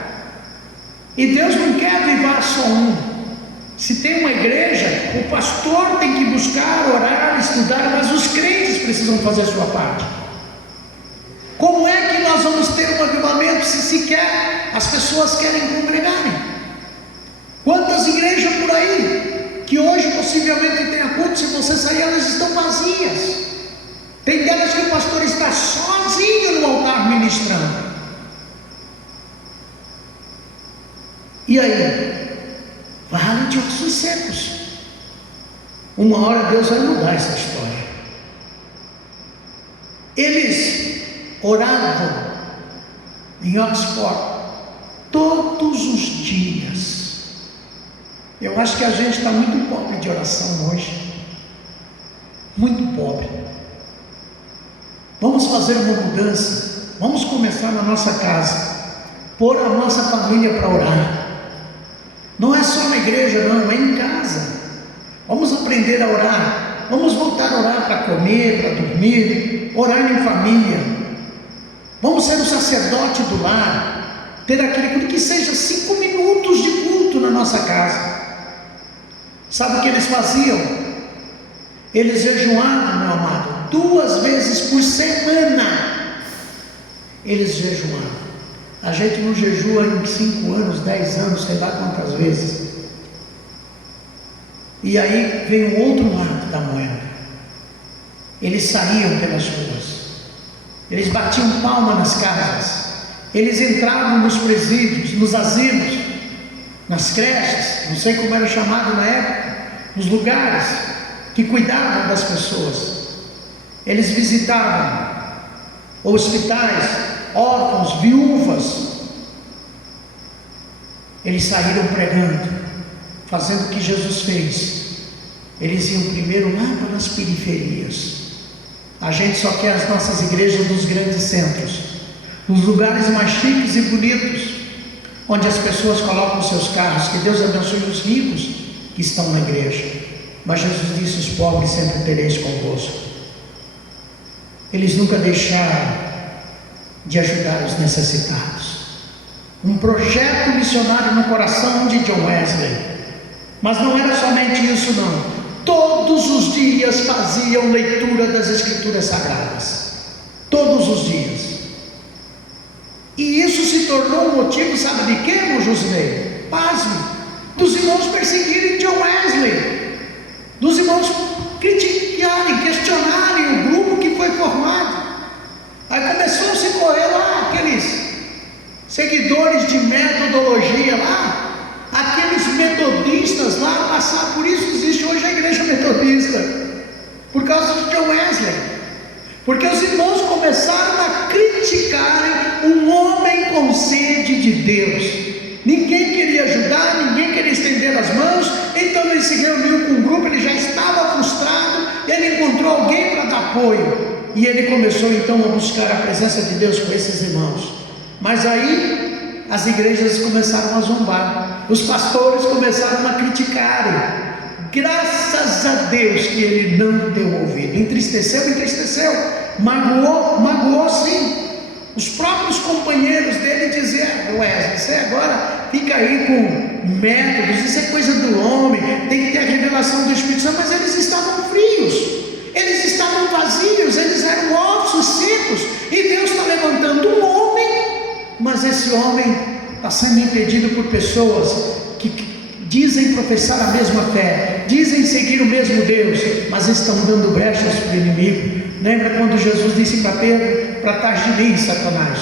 E Deus não quer avivar só um. Se tem uma igreja, o pastor tem que buscar, orar, estudar, mas os crentes precisam fazer a sua parte. Como é que nós vamos ter um avivamento se sequer as pessoas querem congregarem? Quantas igrejas por aí, que hoje possivelmente tenha culto, se você sair, elas estão vazias. Tem delas que o pastor está sozinho no altar ministrando. E aí? Vale de ossos secos. Uma hora Deus vai mudar essa história. Eles oravam em Oxford todos os dias. Eu acho que a gente está muito pobre de oração hoje. Muito pobre. Vamos fazer uma mudança. Vamos começar na nossa casa. Pôr a nossa família para orar. Não é só na igreja, não, é em casa. Vamos aprender a orar. Vamos voltar a orar para comer, para dormir, orar em família. Vamos ser o sacerdote do lar, ter aquele que seja 5 minutos de culto na nossa casa. Sabe o que eles faziam? Eles jejuavam, meu amado, 2 vezes por semana. Eles jejuavam. A gente não jejua em 5 anos, 10 anos, sei lá quantas vezes. E aí vem um outro lado da moeda. Eles saíam pelas ruas, eles batiam palma nas casas, eles entravam nos presídios, nos asilos, nas creches, não sei como era chamado na época, nos lugares que cuidavam das pessoas. Eles visitavam hospitais, órfãos, viúvas. Eles saíram pregando, fazendo o que Jesus fez. Eles iam primeiro lá para as periferias. A gente só quer as nossas igrejas nos grandes centros, nos lugares mais chiques e bonitos, onde as pessoas colocam seus carros. Que Deus abençoe os ricos que estão na igreja, mas Jesus disse: os pobres sempre tereis convosco. Eles nunca deixaram de ajudar os necessitados. Um projeto missionário no coração de John Wesley. Mas não era somente isso, não. Todos os dias faziam leitura das Escrituras Sagradas. Todos os dias. E isso se tornou um motivo, sabe de quê, irmão Josilei? Pasme, dos irmãos perseguirem John Wesley, dos irmãos criticarem, questionarem o grupo que foi formado. Aí começou a se correr lá aqueles seguidores de metodologia lá, aqueles metodistas lá, passar. Por isso existe hoje a igreja metodista, por causa de John Wesley, porque os irmãos começaram a criticarem um homem com sede de Deus. Ninguém queria ajudar, ninguém queria estender as mãos. Então ele se reuniu com um grupo, ele já estava frustrado, ele encontrou alguém para dar apoio, e ele começou então a buscar a presença de Deus com esses irmãos. Mas aí as igrejas começaram a zombar, os pastores começaram a criticarem. Graças a Deus que ele não deu ouvido. Entristeceu, magoou sim. Os próprios companheiros dele diziam: Wesley, você agora fica aí com métodos, isso é coisa do homem, tem que ter a revelação do Espírito Santo. Mas eles estavam frios, eles estavam vazios, eles eram ossos secos, e Deus está levantando um homem, mas esse homem está sendo impedido por pessoas que dizem professar a mesma fé, dizem seguir o mesmo Deus, mas estão dando brechas para o inimigo. Lembra quando Jesus disse para Pedro: para trás de mim, Satanás.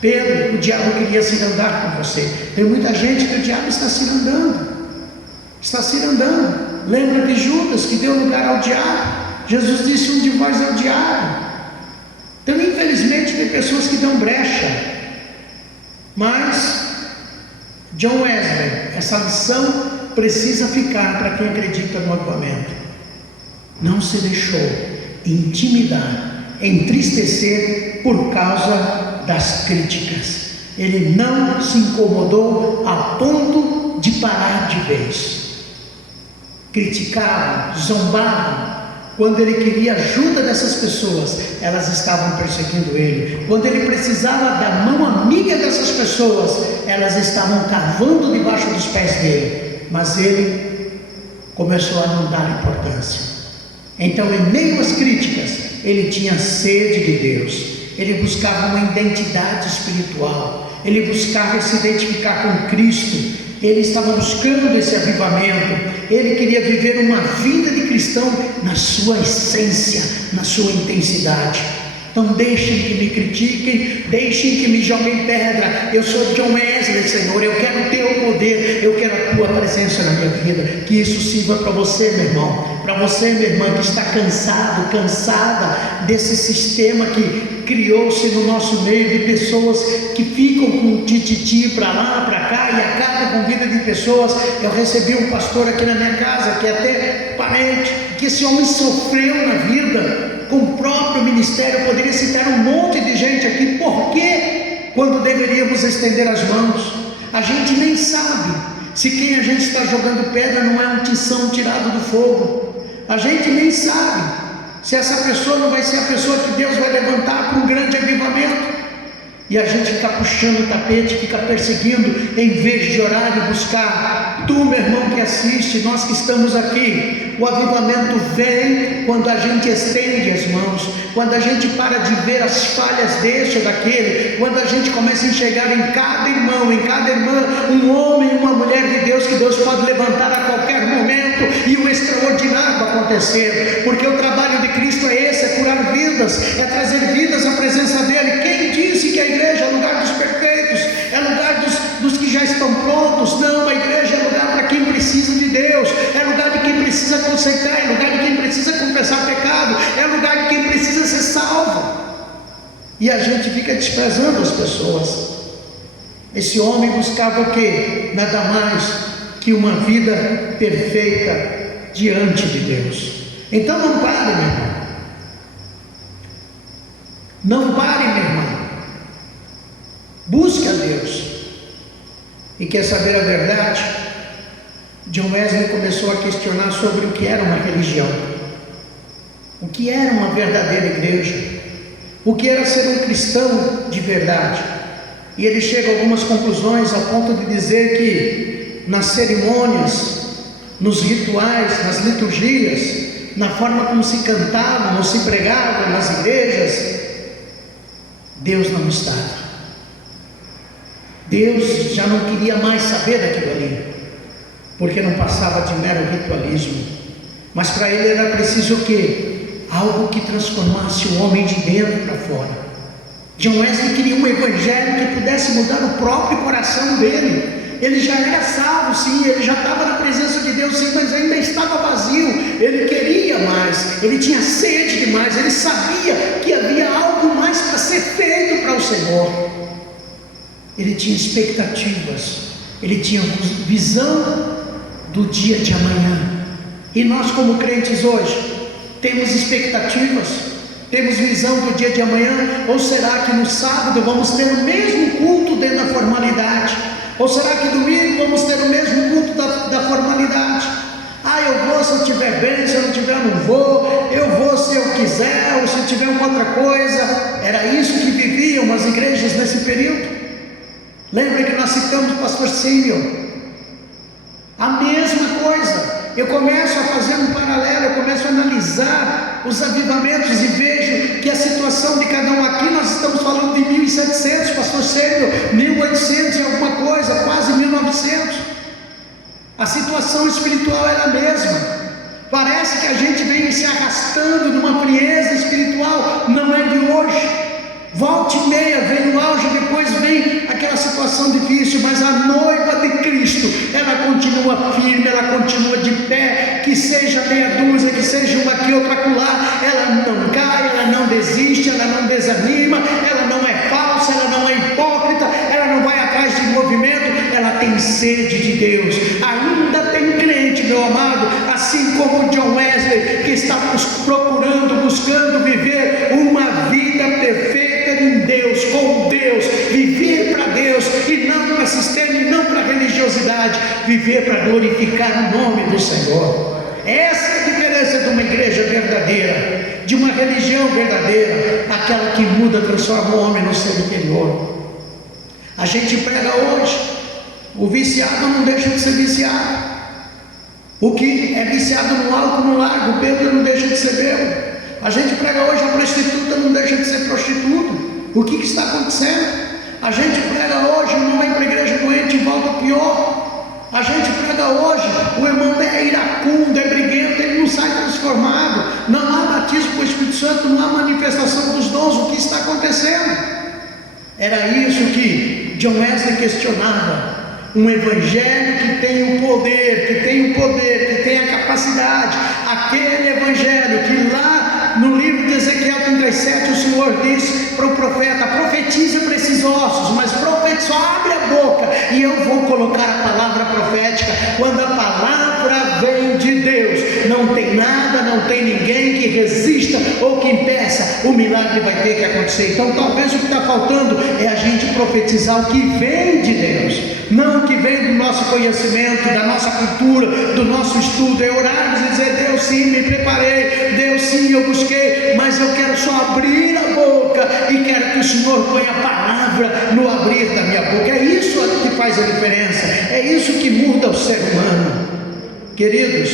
Pedro, o diabo queria cirandar com você. Tem muita gente que o diabo está cirandando. Lembra de Judas, que deu lugar ao diabo? Jesus disse: um de vós é o diabo. Então infelizmente tem pessoas que dão brecha. Mas John Wesley, essa lição precisa ficar para quem acredita no avivamento. Não se deixou intimidar, entristecer por causa das críticas. Ele não se incomodou a ponto de parar de vez. Criticavam, zombavam. Quando ele queria ajuda dessas pessoas, elas estavam perseguindo ele. Quando ele precisava da mão amiga dessas pessoas, elas estavam cavando debaixo dos pés dele. Mas ele começou a não dar importância. Então, em meio às críticas, ele tinha sede de Deus. Ele buscava uma identidade espiritual. Ele buscava se identificar com Cristo. Ele estava buscando esse avivamento. Ele queria viver uma vida de cristão na sua essência, na sua intensidade. Então deixem que me critiquem, deixem que me joguem pedra. Eu sou John Wesley, Senhor, eu quero o teu poder, eu quero a tua presença na minha vida. Que isso sirva para você, meu irmão, para você, minha irmã, que está cansada desse sistema que criou-se no nosso meio, de pessoas que ficam com tititi para lá, para cá, e acabam com a vida de pessoas. Eu recebi um pastor aqui na minha casa, que é até parente, que esse homem sofreu na vida com o próprio ministério. Eu poderia citar um monte de gente aqui. Por quê? Quando deveríamos estender as mãos? A gente nem sabe se quem a gente está jogando pedra não é um tição tirado do fogo. A gente nem sabe se essa pessoa não vai ser a pessoa que Deus vai levantar para um grande avivamento. E a gente fica puxando o tapete, fica perseguindo, em vez de orar e buscar. Tu, meu irmão que assiste, nós que estamos aqui, o avivamento vem quando a gente estende as mãos, quando a gente para de ver as falhas deste ou daquele, quando a gente começa a enxergar em cada irmão, em cada irmã, um homem e uma mulher de Deus, que Deus pode levantar a qualquer momento e o extraordinário acontecer. Porque o trabalho de Cristo é esse, é curar vidas, é trazer vidas à presença dEle. Quem disse que a igreja é lugar dos perfeitos, é lugar dos que já estão prontos? Não, a igreja é lugar para quem precisa de Deus, é lugar de quem precisa consertar, é lugar de quem precisa confessar pecado, é lugar de quem precisa ser salvo. E a gente fica desprezando as pessoas. Esse homem buscava o quê? Nada mais que uma vida perfeita diante de Deus. Então não pare, meu irmão. Não pare, minha irmã. Busque a Deus. E quer saber a verdade? John Wesley começou a questionar sobre o que era uma religião, o que era uma verdadeira igreja, o que era ser um cristão de verdade. E ele chega a algumas conclusões, a ponto de dizer que nas cerimônias, nos rituais, nas liturgias, na forma como se cantava, como se pregava nas igrejas, Deus não estava. Deus já não queria mais saber daquilo ali, porque não passava de mero ritualismo. Mas para ele era preciso o quê? Algo que transformasse o homem de dentro para fora. John Wesley queria um evangelho que pudesse mudar o próprio coração dele. Ele já era salvo, sim, ele já estava na presença de Deus, sim, mas ainda estava vazio. Ele queria mais, ele tinha sede demais, ele sabia que havia algo mais para ser feito para o Senhor. Ele tinha expectativas, ele tinha visão do dia de amanhã. E nós, como crentes hoje, temos expectativas, temos visão do dia de amanhã? Ou será que no sábado vamos ter o mesmo culto dentro da formalidade? Ou será que domingo vamos ter o mesmo culto da formalidade? Eu vou se eu estiver bem, se eu não estiver eu não vou, eu vou se eu quiser, ou se tiver uma outra coisa. Era isso que viviam as igrejas nesse período. Lembra que nós citamos o pastor Simeon? A mesma coisa. Eu começo a fazer um paralelo, eu começo a analisar os avivamentos e vejo que a situação de cada um aqui, nós estamos falando de 1700, pastor Simeon, 1800 e alguma coisa, quase 1900. A situação espiritual era a mesma. Parece que a gente vem se arrastando numa frieza espiritual, não é de hoje. Volta e meia vem o auge, depois vem aquela situação difícil, mas a noiva de Cristo, ela continua firme, ela continua de pé, que seja meia dúzia, que seja uma aqui, outra acolá, ela não cai, ela não desiste, ela não desanima, ela não é falsa, ela não é hipócrita, ela não vai atrás de movimento, ela tem sede de Deus. Ainda tem crente, meu amado, assim como John Wesley, que está procurando, buscando viver uma vida perfeita em Deus, com Deus, viver para Deus e não para sistema e não para religiosidade, viver para glorificar o nome do Senhor. Essa é a diferença de uma igreja verdadeira, de uma religião verdadeira, aquela que muda, transforma o homem no seu interior. A gente prega hoje, o viciado não deixa de ser viciado, o que é viciado no álcool não larga, o bêbado não deixa de ser bêbado. A gente prega hoje, a prostituta não deixa de ser prostituta. O que está acontecendo? A gente prega hoje, não vem para a igreja doente e volta pior. A gente prega hoje, o irmão é iracundo, é briguento, ele não sai transformado. Não há batismo com o Espírito Santo, não há manifestação dos dons. O que está acontecendo? Era isso que John Wesley questionava. Um evangelho que tem o poder, que tem a capacidade. Aquele evangelho que lá no livro de Ezequiel 37 o Senhor disse para o profeta: profetize para esses ossos, mas profeta só abre a boca e eu vou colocar a palavra profética. Quando a palavra vem de Deus, não não tem nada, não tem ninguém que resista ou que impeça, o milagre vai ter que acontecer. Então talvez o que está faltando é a gente profetizar o que vem de Deus, não o que vem do nosso conhecimento, da nossa cultura, do nosso estudo. É orarmos e dizer: Deus, sim, me preparei, Deus, sim, eu busquei, mas eu quero só abrir a boca e quero que o Senhor ponha a palavra no abrir da minha boca. É isso que faz a diferença, é isso que muda o ser humano. Queridos,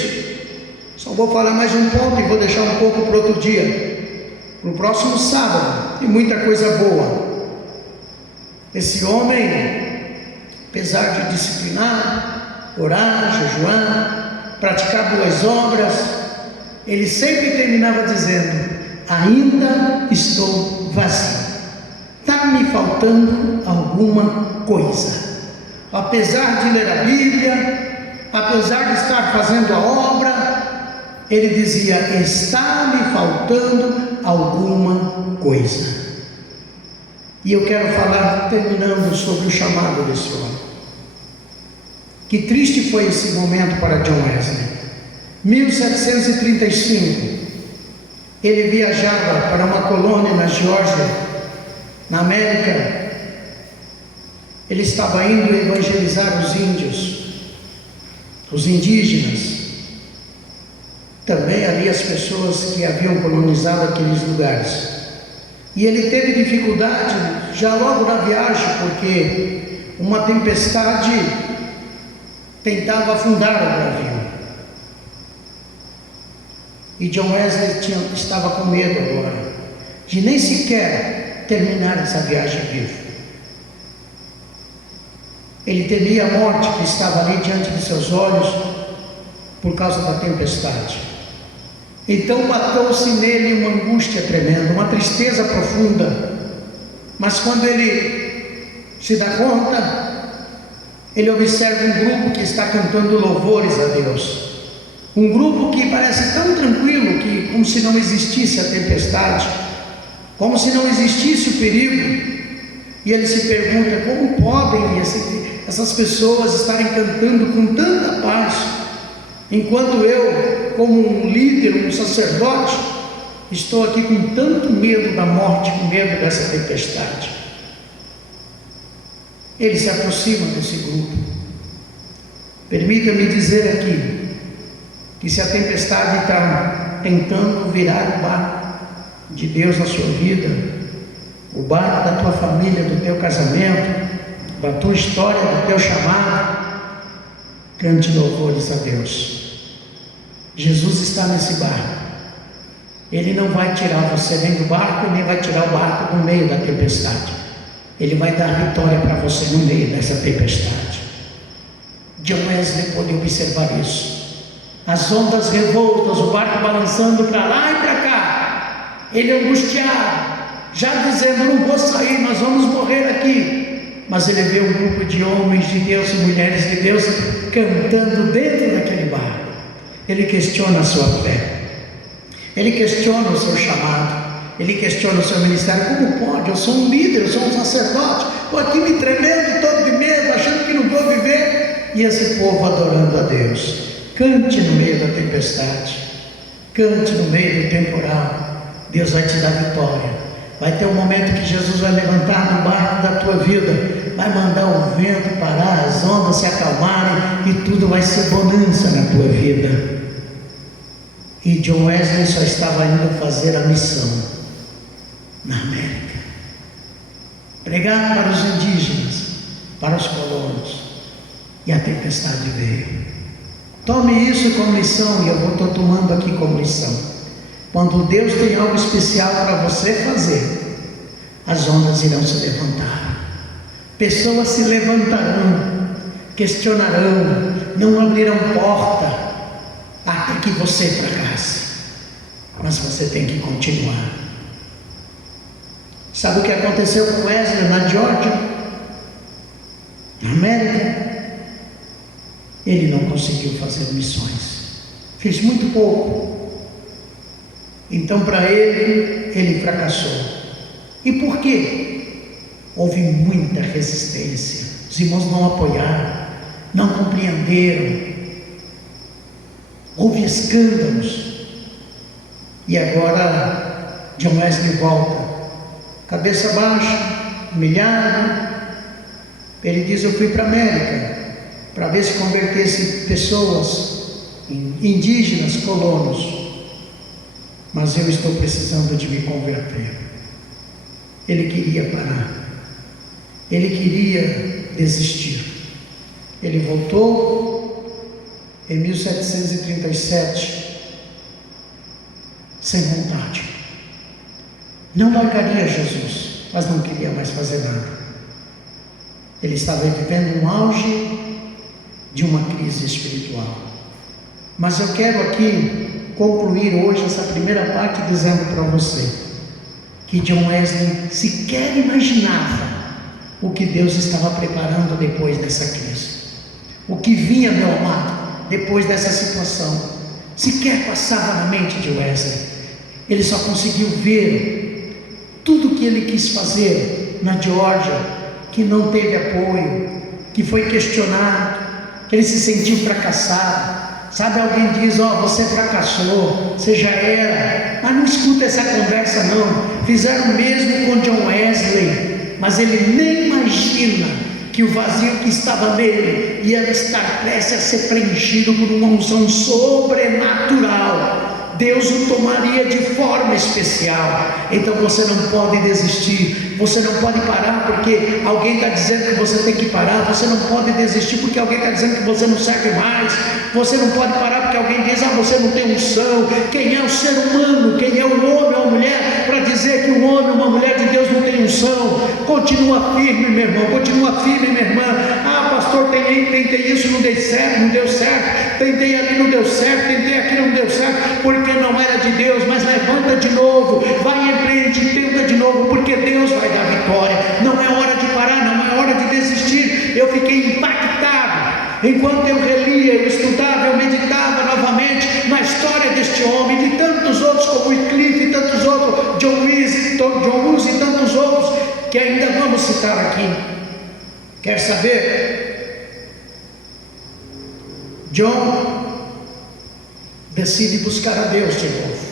só vou falar mais um ponto e vou deixar um pouco para outro dia, para o próximo sábado. Tem muita coisa boa. Esse homem, apesar de disciplinar, orar, jejuar, praticar boas obras, ele sempre terminava dizendo: ainda estou vazio, está me faltando alguma coisa. Apesar de ler a Bíblia, apesar de estar fazendo a obra, ele dizia: está me faltando alguma coisa. E eu quero falar, terminando, sobre o chamado desse homem. Que triste foi esse momento para John Wesley. 1735, ele viajava para uma colônia na Geórgia, na América. Ele estava indo evangelizar os índios, os indígenas, também ali as pessoas que haviam colonizado aqueles lugares. E ele teve dificuldade já logo na viagem, porque uma tempestade tentava afundar o navio. E John Wesley estava com medo agora, de nem sequer terminar essa viagem vivo. Ele temia a morte que estava ali diante de seus olhos, por causa da tempestade. Então matou-se nele uma angústia tremenda, uma tristeza profunda. Mas quando ele se dá conta, ele observa um grupo que está cantando louvores a Deus. Um grupo que parece tão tranquilo, que como se não existisse a tempestade, como se não existisse o perigo. E ele se pergunta: como podem essas pessoas estarem cantando com tanta paz, enquanto eu, como um líder, um sacerdote, estou aqui com tanto medo da morte, com medo dessa tempestade. Ele se aproxima desse grupo. Permita-me dizer aqui, que se a tempestade está tentando virar o barco de Deus na sua vida, o barco da tua família, do teu casamento, da tua história, do teu chamado, cante louvores a Deus. Jesus está nesse barco. Ele não vai tirar você nem do barco, nem vai tirar o barco no meio da tempestade. Ele vai dar vitória para você no meio dessa tempestade. John Wesley pôde observar isso. As ondas revoltas, o barco balançando para lá e para cá. Ele angustiado, já dizendo: não vou sair, nós vamos morrer aqui. Mas ele vê um grupo de homens de Deus e mulheres de Deus cantando dentro daquele barco. Ele questiona a sua fé, ele questiona o seu chamado, ele questiona o seu ministério. Como pode? Eu sou um líder, eu sou um sacerdote, estou aqui me tremendo todo de medo, achando que não vou viver. E esse povo adorando a Deus. Cante no meio da tempestade, cante no meio do temporal. Deus vai te dar vitória. Vai ter um momento que Jesus vai levantar no barco da tua vida, vai mandar o vento parar, as ondas se acalmarem e tudo vai ser bonança na tua vida. E John Wesley só estava indo fazer a missão na América, pregar para os indígenas, para os colonos, e a tempestade veio. Tome isso como lição, e eu estou tomando aqui como lição. Quando Deus tem algo especial para você fazer, as ondas irão se levantar, pessoas se levantarão, questionarão, não abrirão porta até que você fracasse, mas você tem que continuar. Sabe o que aconteceu com Wesley na Geórgia, na América? Ele não conseguiu fazer missões, fez muito pouco. Então para ele fracassou. E por quê? Houve muita resistência. Os irmãos não apoiaram, não compreenderam. houve escândalos. E agora John Wesley volta, cabeça baixa, humilhado. Ele diz: eu fui para a América para ver se convertesse pessoas indígenas, colonos, mas eu estou precisando de me converter. Ele queria parar, ele queria desistir. Ele voltou em 1737, sem vontade. Não largaria Jesus, mas não queria mais fazer nada. Ele estava vivendo um auge de uma crise espiritual. Mas eu quero aqui concluir hoje essa primeira parte dizendo para você que John Wesley sequer imaginava o que Deus estava preparando depois dessa crise. O que vinha, meu amado, depois dessa situação, sequer passava na mente de Wesley. Ele só conseguiu ver tudo o que ele quis fazer na Geórgia, que não teve apoio, que foi questionado, que ele se sentiu fracassado. Sabe, alguém diz: ó, você fracassou, você já era. Mas não escuta essa conversa não. Fizeram o mesmo com John Wesley, mas ele nem imagina que o vazio que estava nele ia estar prestes a ser preenchido por uma unção sobrenatural. Deus o tomaria de forma especial. Então você não pode desistir, você não pode parar porque alguém está dizendo que você tem que parar, você não pode desistir porque alguém está dizendo que você não serve mais, você não pode parar porque alguém diz: ah, você não tem unção. Quem é o ser humano, quem é o homem ou a mulher para dizer que um homem ou uma mulher de Deus não tem unção? Continua firme, meu irmão, continua firme, minha irmã. Ah, pastor, tentei isso, não deu certo, tentei ali, não deu certo, tentei aqui, não deu certo, porque não era de Deus. Mas levanta de novo, vai, empreende, tenta de novo, porque Deus vai dar vitória. Não é hora de parar, não é hora de desistir. Eu fiquei impactado enquanto eu relia, eu estudava, eu meditava novamente na história deste homem, de tantos outros como Wycliffe e tantos outros, John Wesley e tantos outros que ainda vamos citar aqui. Quer saber? John decide buscar a Deus de novo.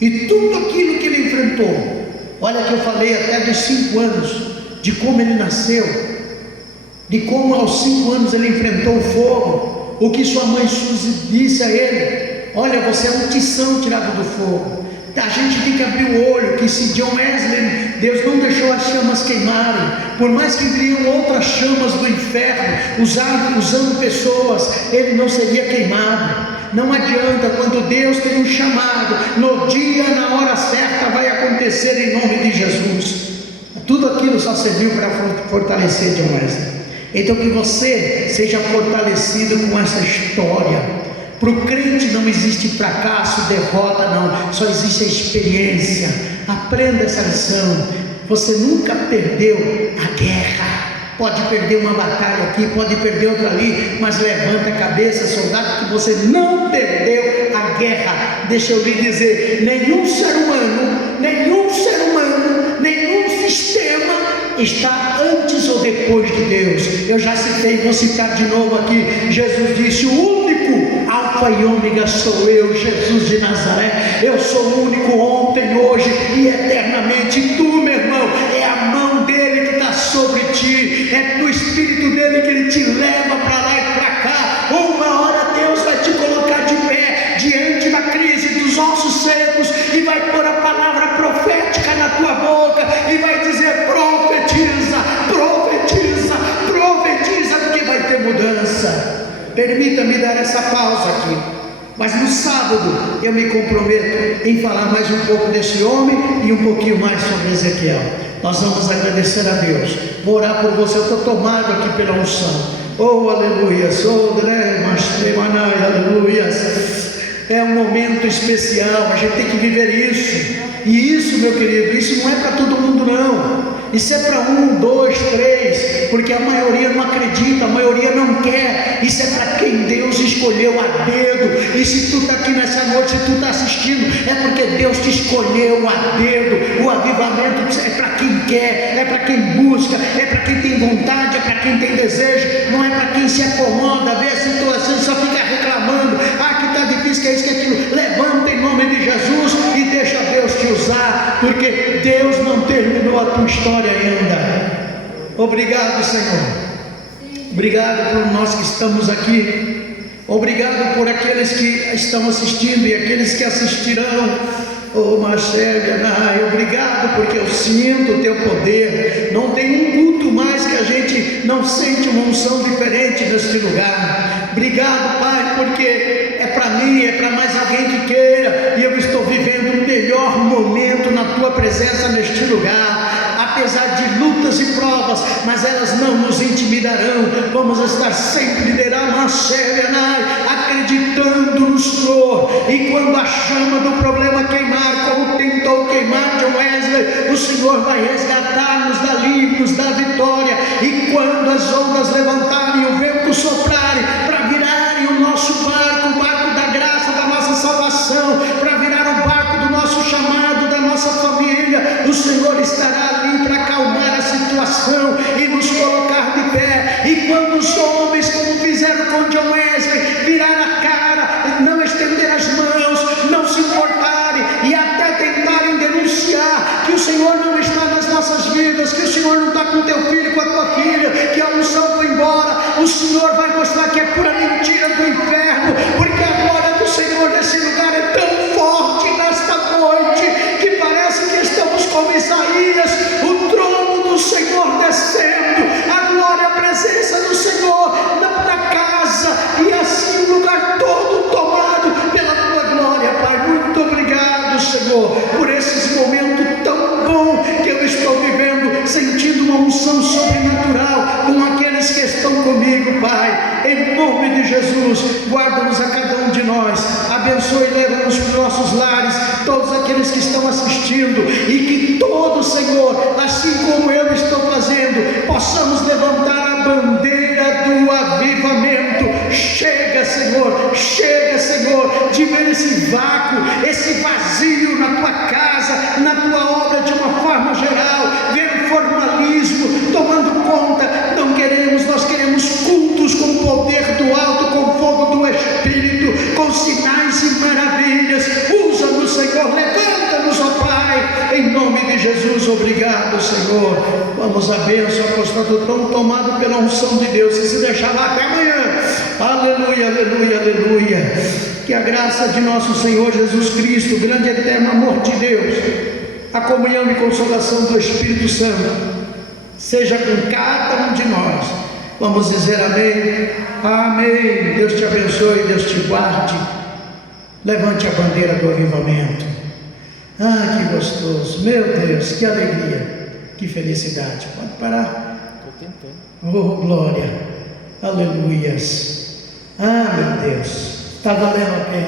E tudo aquilo que ele enfrentou, olha que eu falei até dos 5 anos, de como ele nasceu, de como aos 5 anos ele enfrentou o fogo, o que sua mãe Suzy disse a ele: olha, você é um tição tirado do fogo. A gente tem que abrir o olho, que se John Wesley, Deus não deixou as chamas queimarem, por mais que viriam outras chamas do inferno, usando pessoas, ele não seria queimado. Não adianta, quando Deus tem um chamado, no dia, na hora certa, vai acontecer em nome de Jesus. Tudo aquilo só serviu para fortalecer John Wesley. Então que você seja fortalecido com essa história. Para o crente não existe fracasso, derrota, não, só existe a experiência. Aprenda essa lição. Você nunca perdeu a guerra. Pode perder uma batalha aqui, pode perder outra ali, mas levanta a cabeça, soldado, que você não perdeu a guerra. Deixa eu lhe dizer: nenhum ser humano, nenhum sistema está antes ou depois de Deus. Eu já citei, vou citar de novo aqui. Jesus disse: o único Alfa e Ômega sou eu, Jesus de Nazaré. Eu sou o único ontem, hoje e eternamente. E tu, meu irmão, é a mão dele que está sobre ti, é do Espírito dele que ele te leva para lá e para cá. Uma hora Deus vai te colocar de pé diante da crise dos ossos secos e vai pôr a palavra profética na tua boca e vai dizer: profetiza, profetiza, profetiza, porque vai ter mudança. Permita-me dar essa pausa aqui, mas no sábado eu me comprometo em falar mais um pouco desse homem e um pouquinho mais sobre Ezequiel. Nós vamos agradecer a Deus, vou orar por você. Eu estou tomado aqui pela unção. Oh, aleluia, aleluia. É um momento especial, a gente tem que viver isso. E isso, meu querido, isso não é para todo mundo não. Isso é para 1, 2, 3, porque a maioria não acredita, a maioria não quer. Isso é para quem Deus escolheu a dedo. E se tu está aqui nessa noite, se tu está assistindo, é porque Deus te escolheu a dedo. O avivamento é para quem quer, é para quem busca, é para quem tem vontade, é para quem tem desejo. Não é para quem se acomoda, vê a situação e só fica reclamando: ah, que está isso, que é isso, que é aquilo. Levanta em nome de Jesus e deixa Deus te usar, porque Deus não terminou a tua história ainda. Obrigado, Senhor. Obrigado por nós que estamos aqui. Obrigado por aqueles que estão assistindo e aqueles que assistirão. Oh, Marcelo, Anai, obrigado, porque eu sinto o teu poder. Não tem um culto mais que a gente não sente uma unção diferente neste lugar. Obrigado, Pai, porque é para mim, é para mais alguém que queira, e eu estou vivendo o melhor momento na tua presença neste lugar. Apesar de lutas e provas, mas elas não nos intimidarão. Vamos estar sempre liderando a Serenai, acreditando no Senhor. E quando a chama do problema queimar, como tentou queimar John Wesley, o Senhor vai resgatar-nos da livre, nos dá vitória. E quando as ondas levantarem e o vento soprarem, para virarem o nosso barco, o barco da graça, da nossa salvação, para virar o barco do nosso chamado, da nossa família, o Senhor estará ali para acalmar a situação e nos colocar de pé. E quando os homens, como fizeram com John Wesley, virar a cara, não estender as mãos, não se importarem e até tentarem denunciar que o Senhor não está nas nossas vidas, que o Senhor não está com o teu filho, com a tua filha, que a unção foi embora, o Senhor vai mostrar que é pura mentira do inferno, porque a glória do Senhor nesse lugar é tão forte nesta noite, que parece que estamos como Isaías, o trono do Senhor descendo, a glória, a presença do Senhor na casa, e assim o lugar todo tomado pela tua glória, Pai. Muito obrigado, Senhor, por esse momento tão bom que eu estou vivendo, sentindo uma unção sobrenatural com aqueles que estão comigo, Pai. Em nome de Jesus, guarda-nos a cada um de nós, abençoe e leva-nos para os nossos lares, todos aqueles que estão assistindo, e que todos, Senhor, assim como eu estou fazendo, possamos levantar a bandeira do avivamento. Chega, Senhor, de ver esse vácuo, esse vazio na tua casa, na tua obra de uma forma geral, ver o formalismo tomando conta. Não queremos, nós queremos cultos com o poder do alto, com fogo do Espírito, com sinais e maravilhas. Usa-nos, Senhor, levanta-nos, ó Pai, em nome de Jesus. Obrigado, Senhor. Vamos à bênção, apostado tão tomado pela unção de Deus, que se deixar lá até amanhã. Aleluia, aleluia, aleluia. Que a graça de nosso Senhor Jesus Cristo, o grande e eterno amor de Deus, a comunhão e consolação do Espírito Santo seja com cada um de nós. Vamos dizer amém, amém. Deus te abençoe, Deus te guarde. Levante a bandeira do avivamento. Ah, que gostoso, meu Deus, que alegria, que felicidade. Pode parar. Estou tentando. Oh, glória, aleluias. Ah, meu Deus, está valendo a pena.